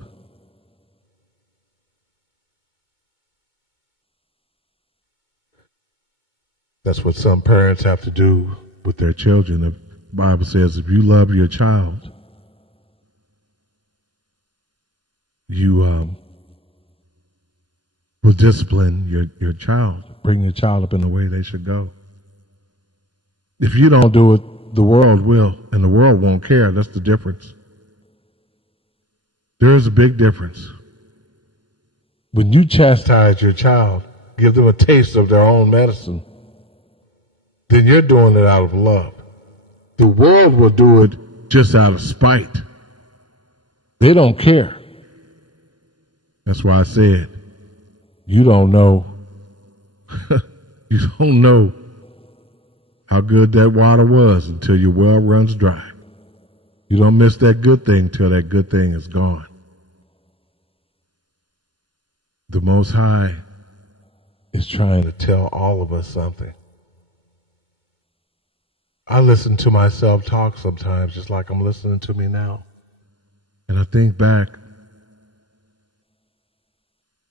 That's what some parents have to do with their children. The Bible says if you love your child, you will discipline your child, bring your child up in the way they should go. If you don't do it, the world will, and the world won't care. That's the difference. There is a big difference. When you chastise your child, give them a taste of their own medicine, then you're doing it out of love. The world will do it just out of spite. They don't care. That's why I said, you don't know. You don't know how good that water was until your well runs dry. You don't miss that good thing till that good thing is gone. The Most High is trying to tell all of us something. I listen to myself talk sometimes just like I'm listening to me now. And I think back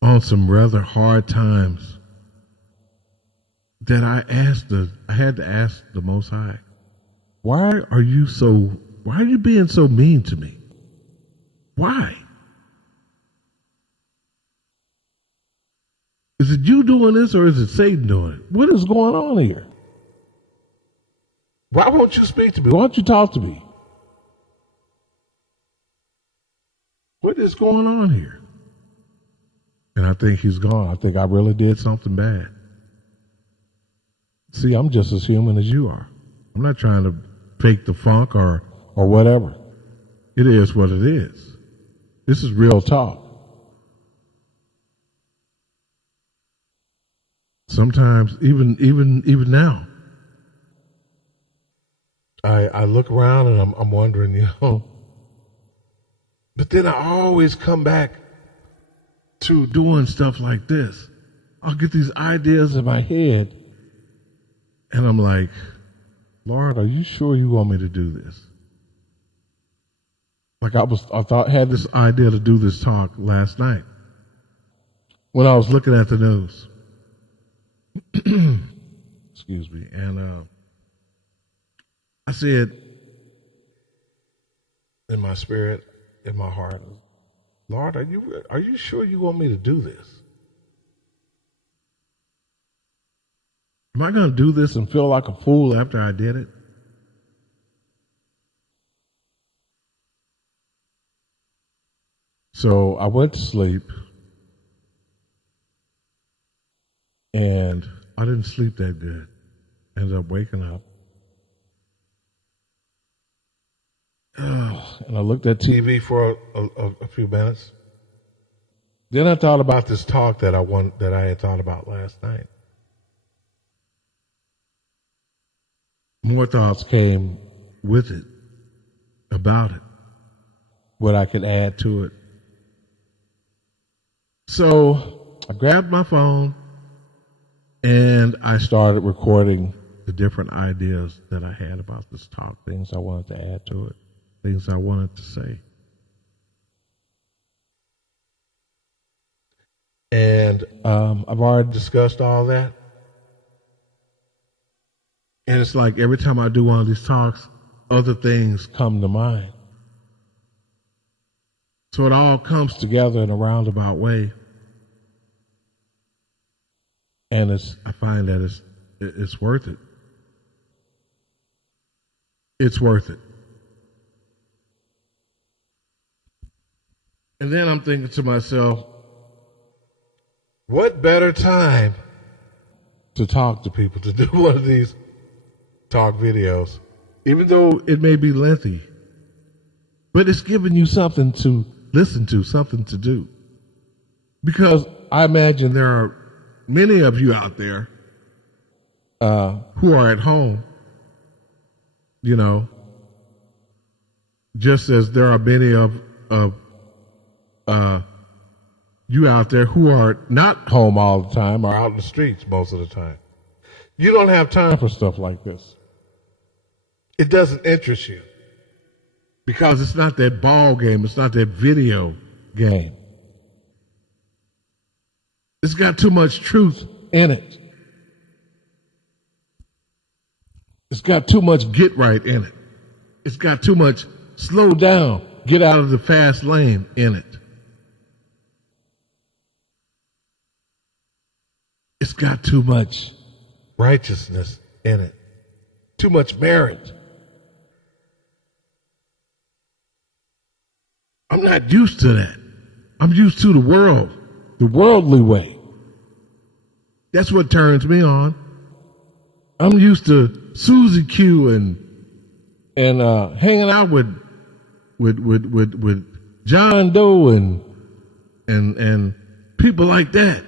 on some rather hard times that I had to ask the Most High, why are you being so mean to me? Why? Is it you doing this or is it Satan doing it? What is going on here? Why won't you speak to me? Why don't you talk to me? What is going on here? And I think he's gone. I think I really did something bad. See, I'm just as human as you are. I'm not trying to fake the funk or whatever. It is what it is. This is real talk. Sometimes, even now, I look around and I'm wondering, but then I always come back to doing stuff like this. I'll get these ideas in my head, and I'm like, Lord, are you sure you want me to do this? Like I had this idea to do this talk last night when I was looking at the news. Excuse me. And I said in my spirit, in my heart, Lord, are you sure you want me to do this? Am I going to do this and feel like a fool after I did it? So I went to sleep, and I didn't sleep that good. Ended up waking up. And I looked at TV for a few minutes. Then I thought about this talk that I had thought about last night. More thoughts came with it, about it, what I could add to it. So I grabbed my phone and I started recording the different ideas that I had about this talk, things I wanted to add to it, things I wanted to say. And I've already discussed all that. And it's like every time I do one of these talks, other things come to mind. So it all comes together in a roundabout way. And I find that it's worth it. It's worth it. And then I'm thinking to myself, what better time to talk to people, to do one of these talk videos, even though it may be lengthy, but it's giving you something to listen to, something to do. Because I imagine there are many of you out there who are at home, just as there are many of you out there who are not home all the time, or out in the streets most of the time. You don't have time for stuff like this. It doesn't interest you because it's not that ball game. It's not that video game. It's got too much truth in it. It's got too much get right in it. It's got too much slow down, get out of the fast lane in it. It's got too much righteousness in it. Too much merit I'm not used to that. I'm used to the world, the worldly way. That's what turns me on. I'm used to Susie Q and hanging out with John Doe and people like that.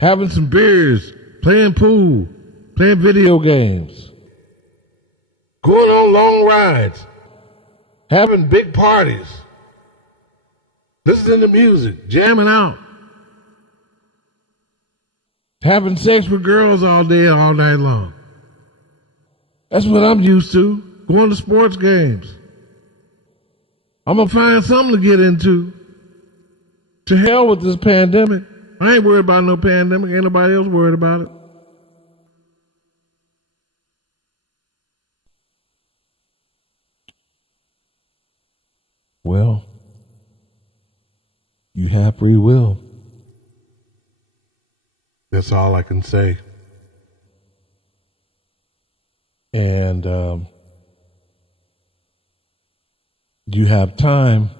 Having some beers, playing pool, playing video games, going on long rides, having big parties, listening to music, jamming out, having sex with girls all day and all night long. That's what I'm used to, going to sports games. I'm going to find something to get into. To hell with this pandemic. I ain't worried about no pandemic. Ain't nobody else worried about it. Well, you have free will. That's all I can say. And you have time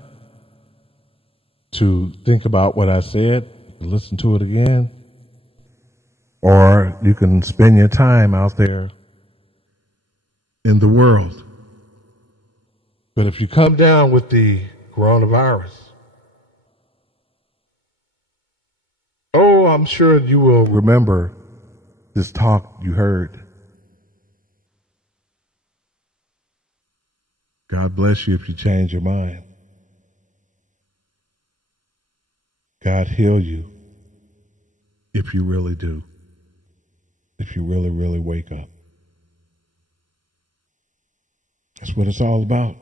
to think about what I said, listen to it again, or you can spend your time out there in the world. But if you come down with the coronavirus, oh, I'm sure you will remember this talk you heard. God bless you if you change your mind. God heal you if you really do. If you really, really wake up. That's what it's all about.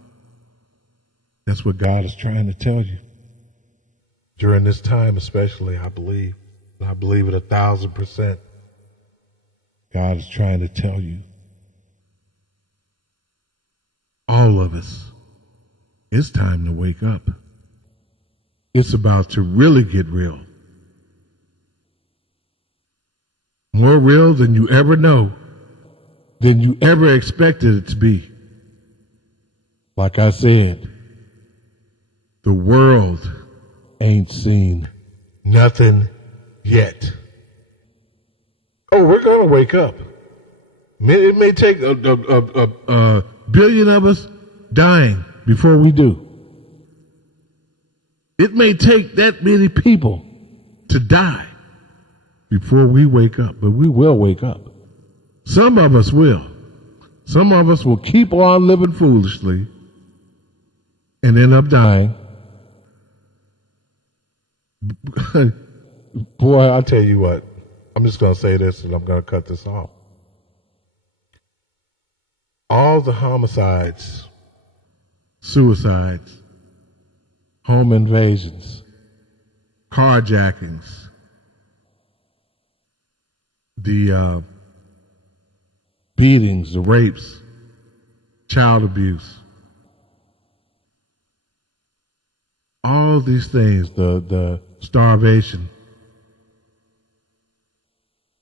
That's what God is trying to tell you. During this time especially, I believe. And I believe it 1,000%. God is trying to tell you. All of us. It's time to wake up. It's about to really get real. More real than you ever know, than you ever expected it to be. Like I said, the world ain't seen nothing yet. Oh, we're going to wake up. It may take a billion of us dying before we do. It may take that many people to die before we wake up, but we will wake up. Some of us will. Some of us will keep on living foolishly and end up dying. Boy, I'll tell you what. I'm just going to say this and I'm going to cut this off. All the homicides, suicides, home invasions, carjackings, the beatings, the rapes, child abuse, all these things, the starvation,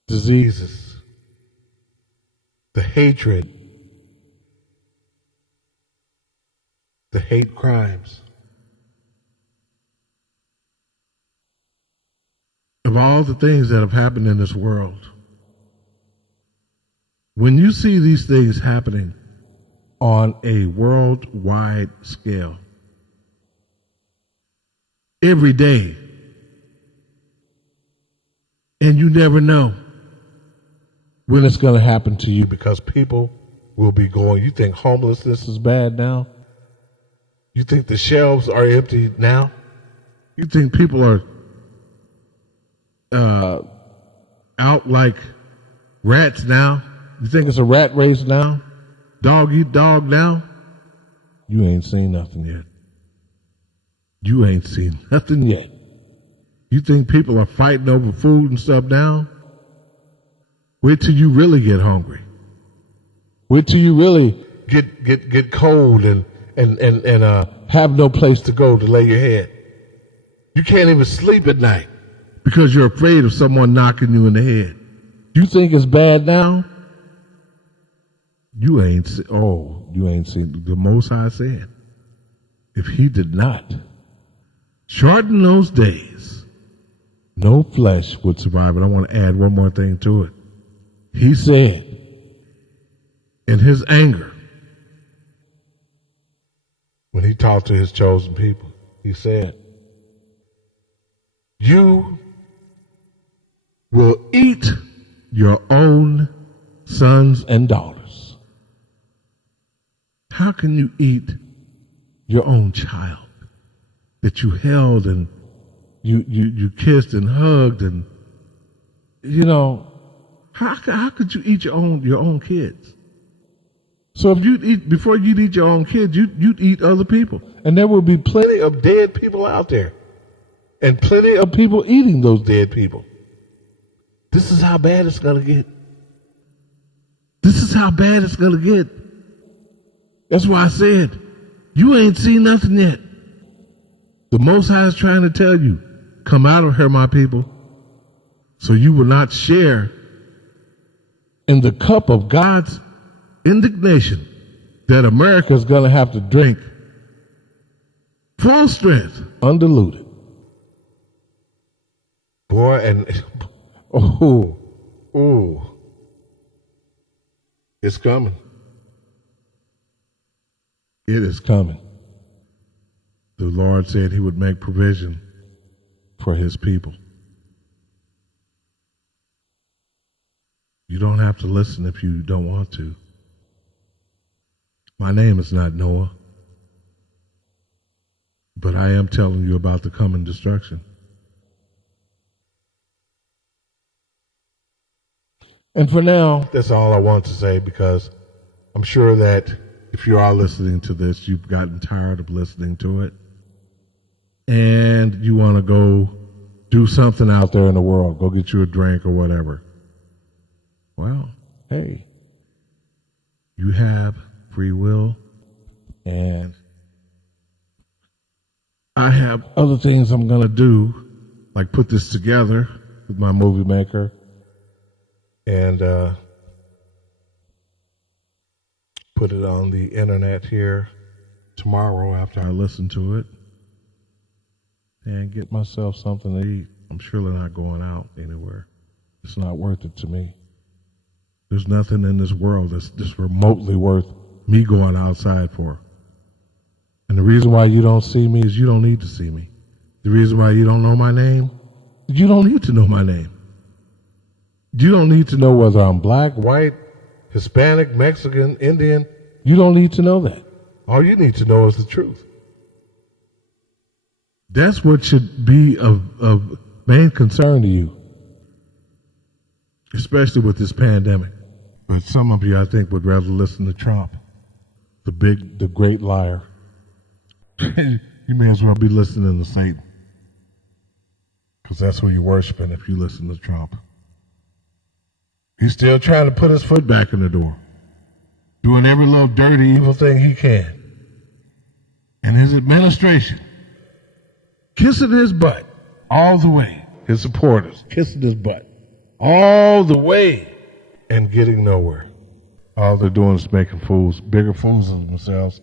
diseases, the hatred, the hate crimes. Of all the things that have happened in this world, when you see these things happening on a worldwide scale, every day, and you never know when it's going to happen to you because people will be going, you think homelessness is bad now? You think the shelves are empty now? You think people are out like rats now? You think it's a rat race now? Dog eat dog now? You ain't seen nothing yet. You ain't seen nothing yet. You think people are fighting over food and stuff now? Wait till you really get hungry. Wait till you really get cold and have no place to go to lay your head. You can't even sleep at night because you're afraid of someone knocking you in the head. You think it's bad now? You ain't seen the Most High said, if he did not shorten those days, no flesh would survive. And I want to add one more thing to it. He said, in his anger, when he talked to his chosen people, he said, you will eat your own sons and daughters. How can you eat your own child that you held and you kissed and hugged and, how could you eat your own kids? So if before you'd eat your own kids, you'd eat other people. And there will be plenty of dead people out there. And plenty of people eating those dead people. This is how bad it's going to get. This is how bad it's going to get. That's why I said, you ain't seen nothing yet. The Most High is trying to tell you, come out of here, my people, so you will not share in the cup of God's indignation that America is going to have to drink full strength, undiluted. Boy, and it's coming. It is coming. The Lord said he would make provision for his people. You don't have to listen if you don't want to. My name is not Noah, but I am telling you about the coming destruction. And for now, that's all I want to say, because I'm sure that if you are listening to this, you've gotten tired of listening to it, and you want to go do something out there in the world, go get you a drink or whatever. Well, hey, you have free will, and I have other things I'm going to do, like put this together with my movie maker and put it on the internet here tomorrow after I listen to it, and get myself something to eat. I'm surely not going out anywhere. It's not worth it to me. There's nothing in this world that's just remotely worth me going outside for. And the reason why you don't see me is you don't need to see me. The reason why you don't know my name, you don't need to know my name. You don't need to know whether I'm black, white, Hispanic, Mexican, Indian. You don't need to know that. All you need to know is the truth. That's what should be of main concern to you, especially with this pandemic. But some of you, I think, would rather listen to Trump, the great liar. You may as well be listening to Satan, because that's who you're worshiping if you listen to Trump. He's still trying to put his foot back in the door, doing every little dirty, evil thing he can. And his administration, kissing his butt all the way. His supporters, kissing his butt all the way and getting nowhere. All they're doing is making bigger fools of themselves.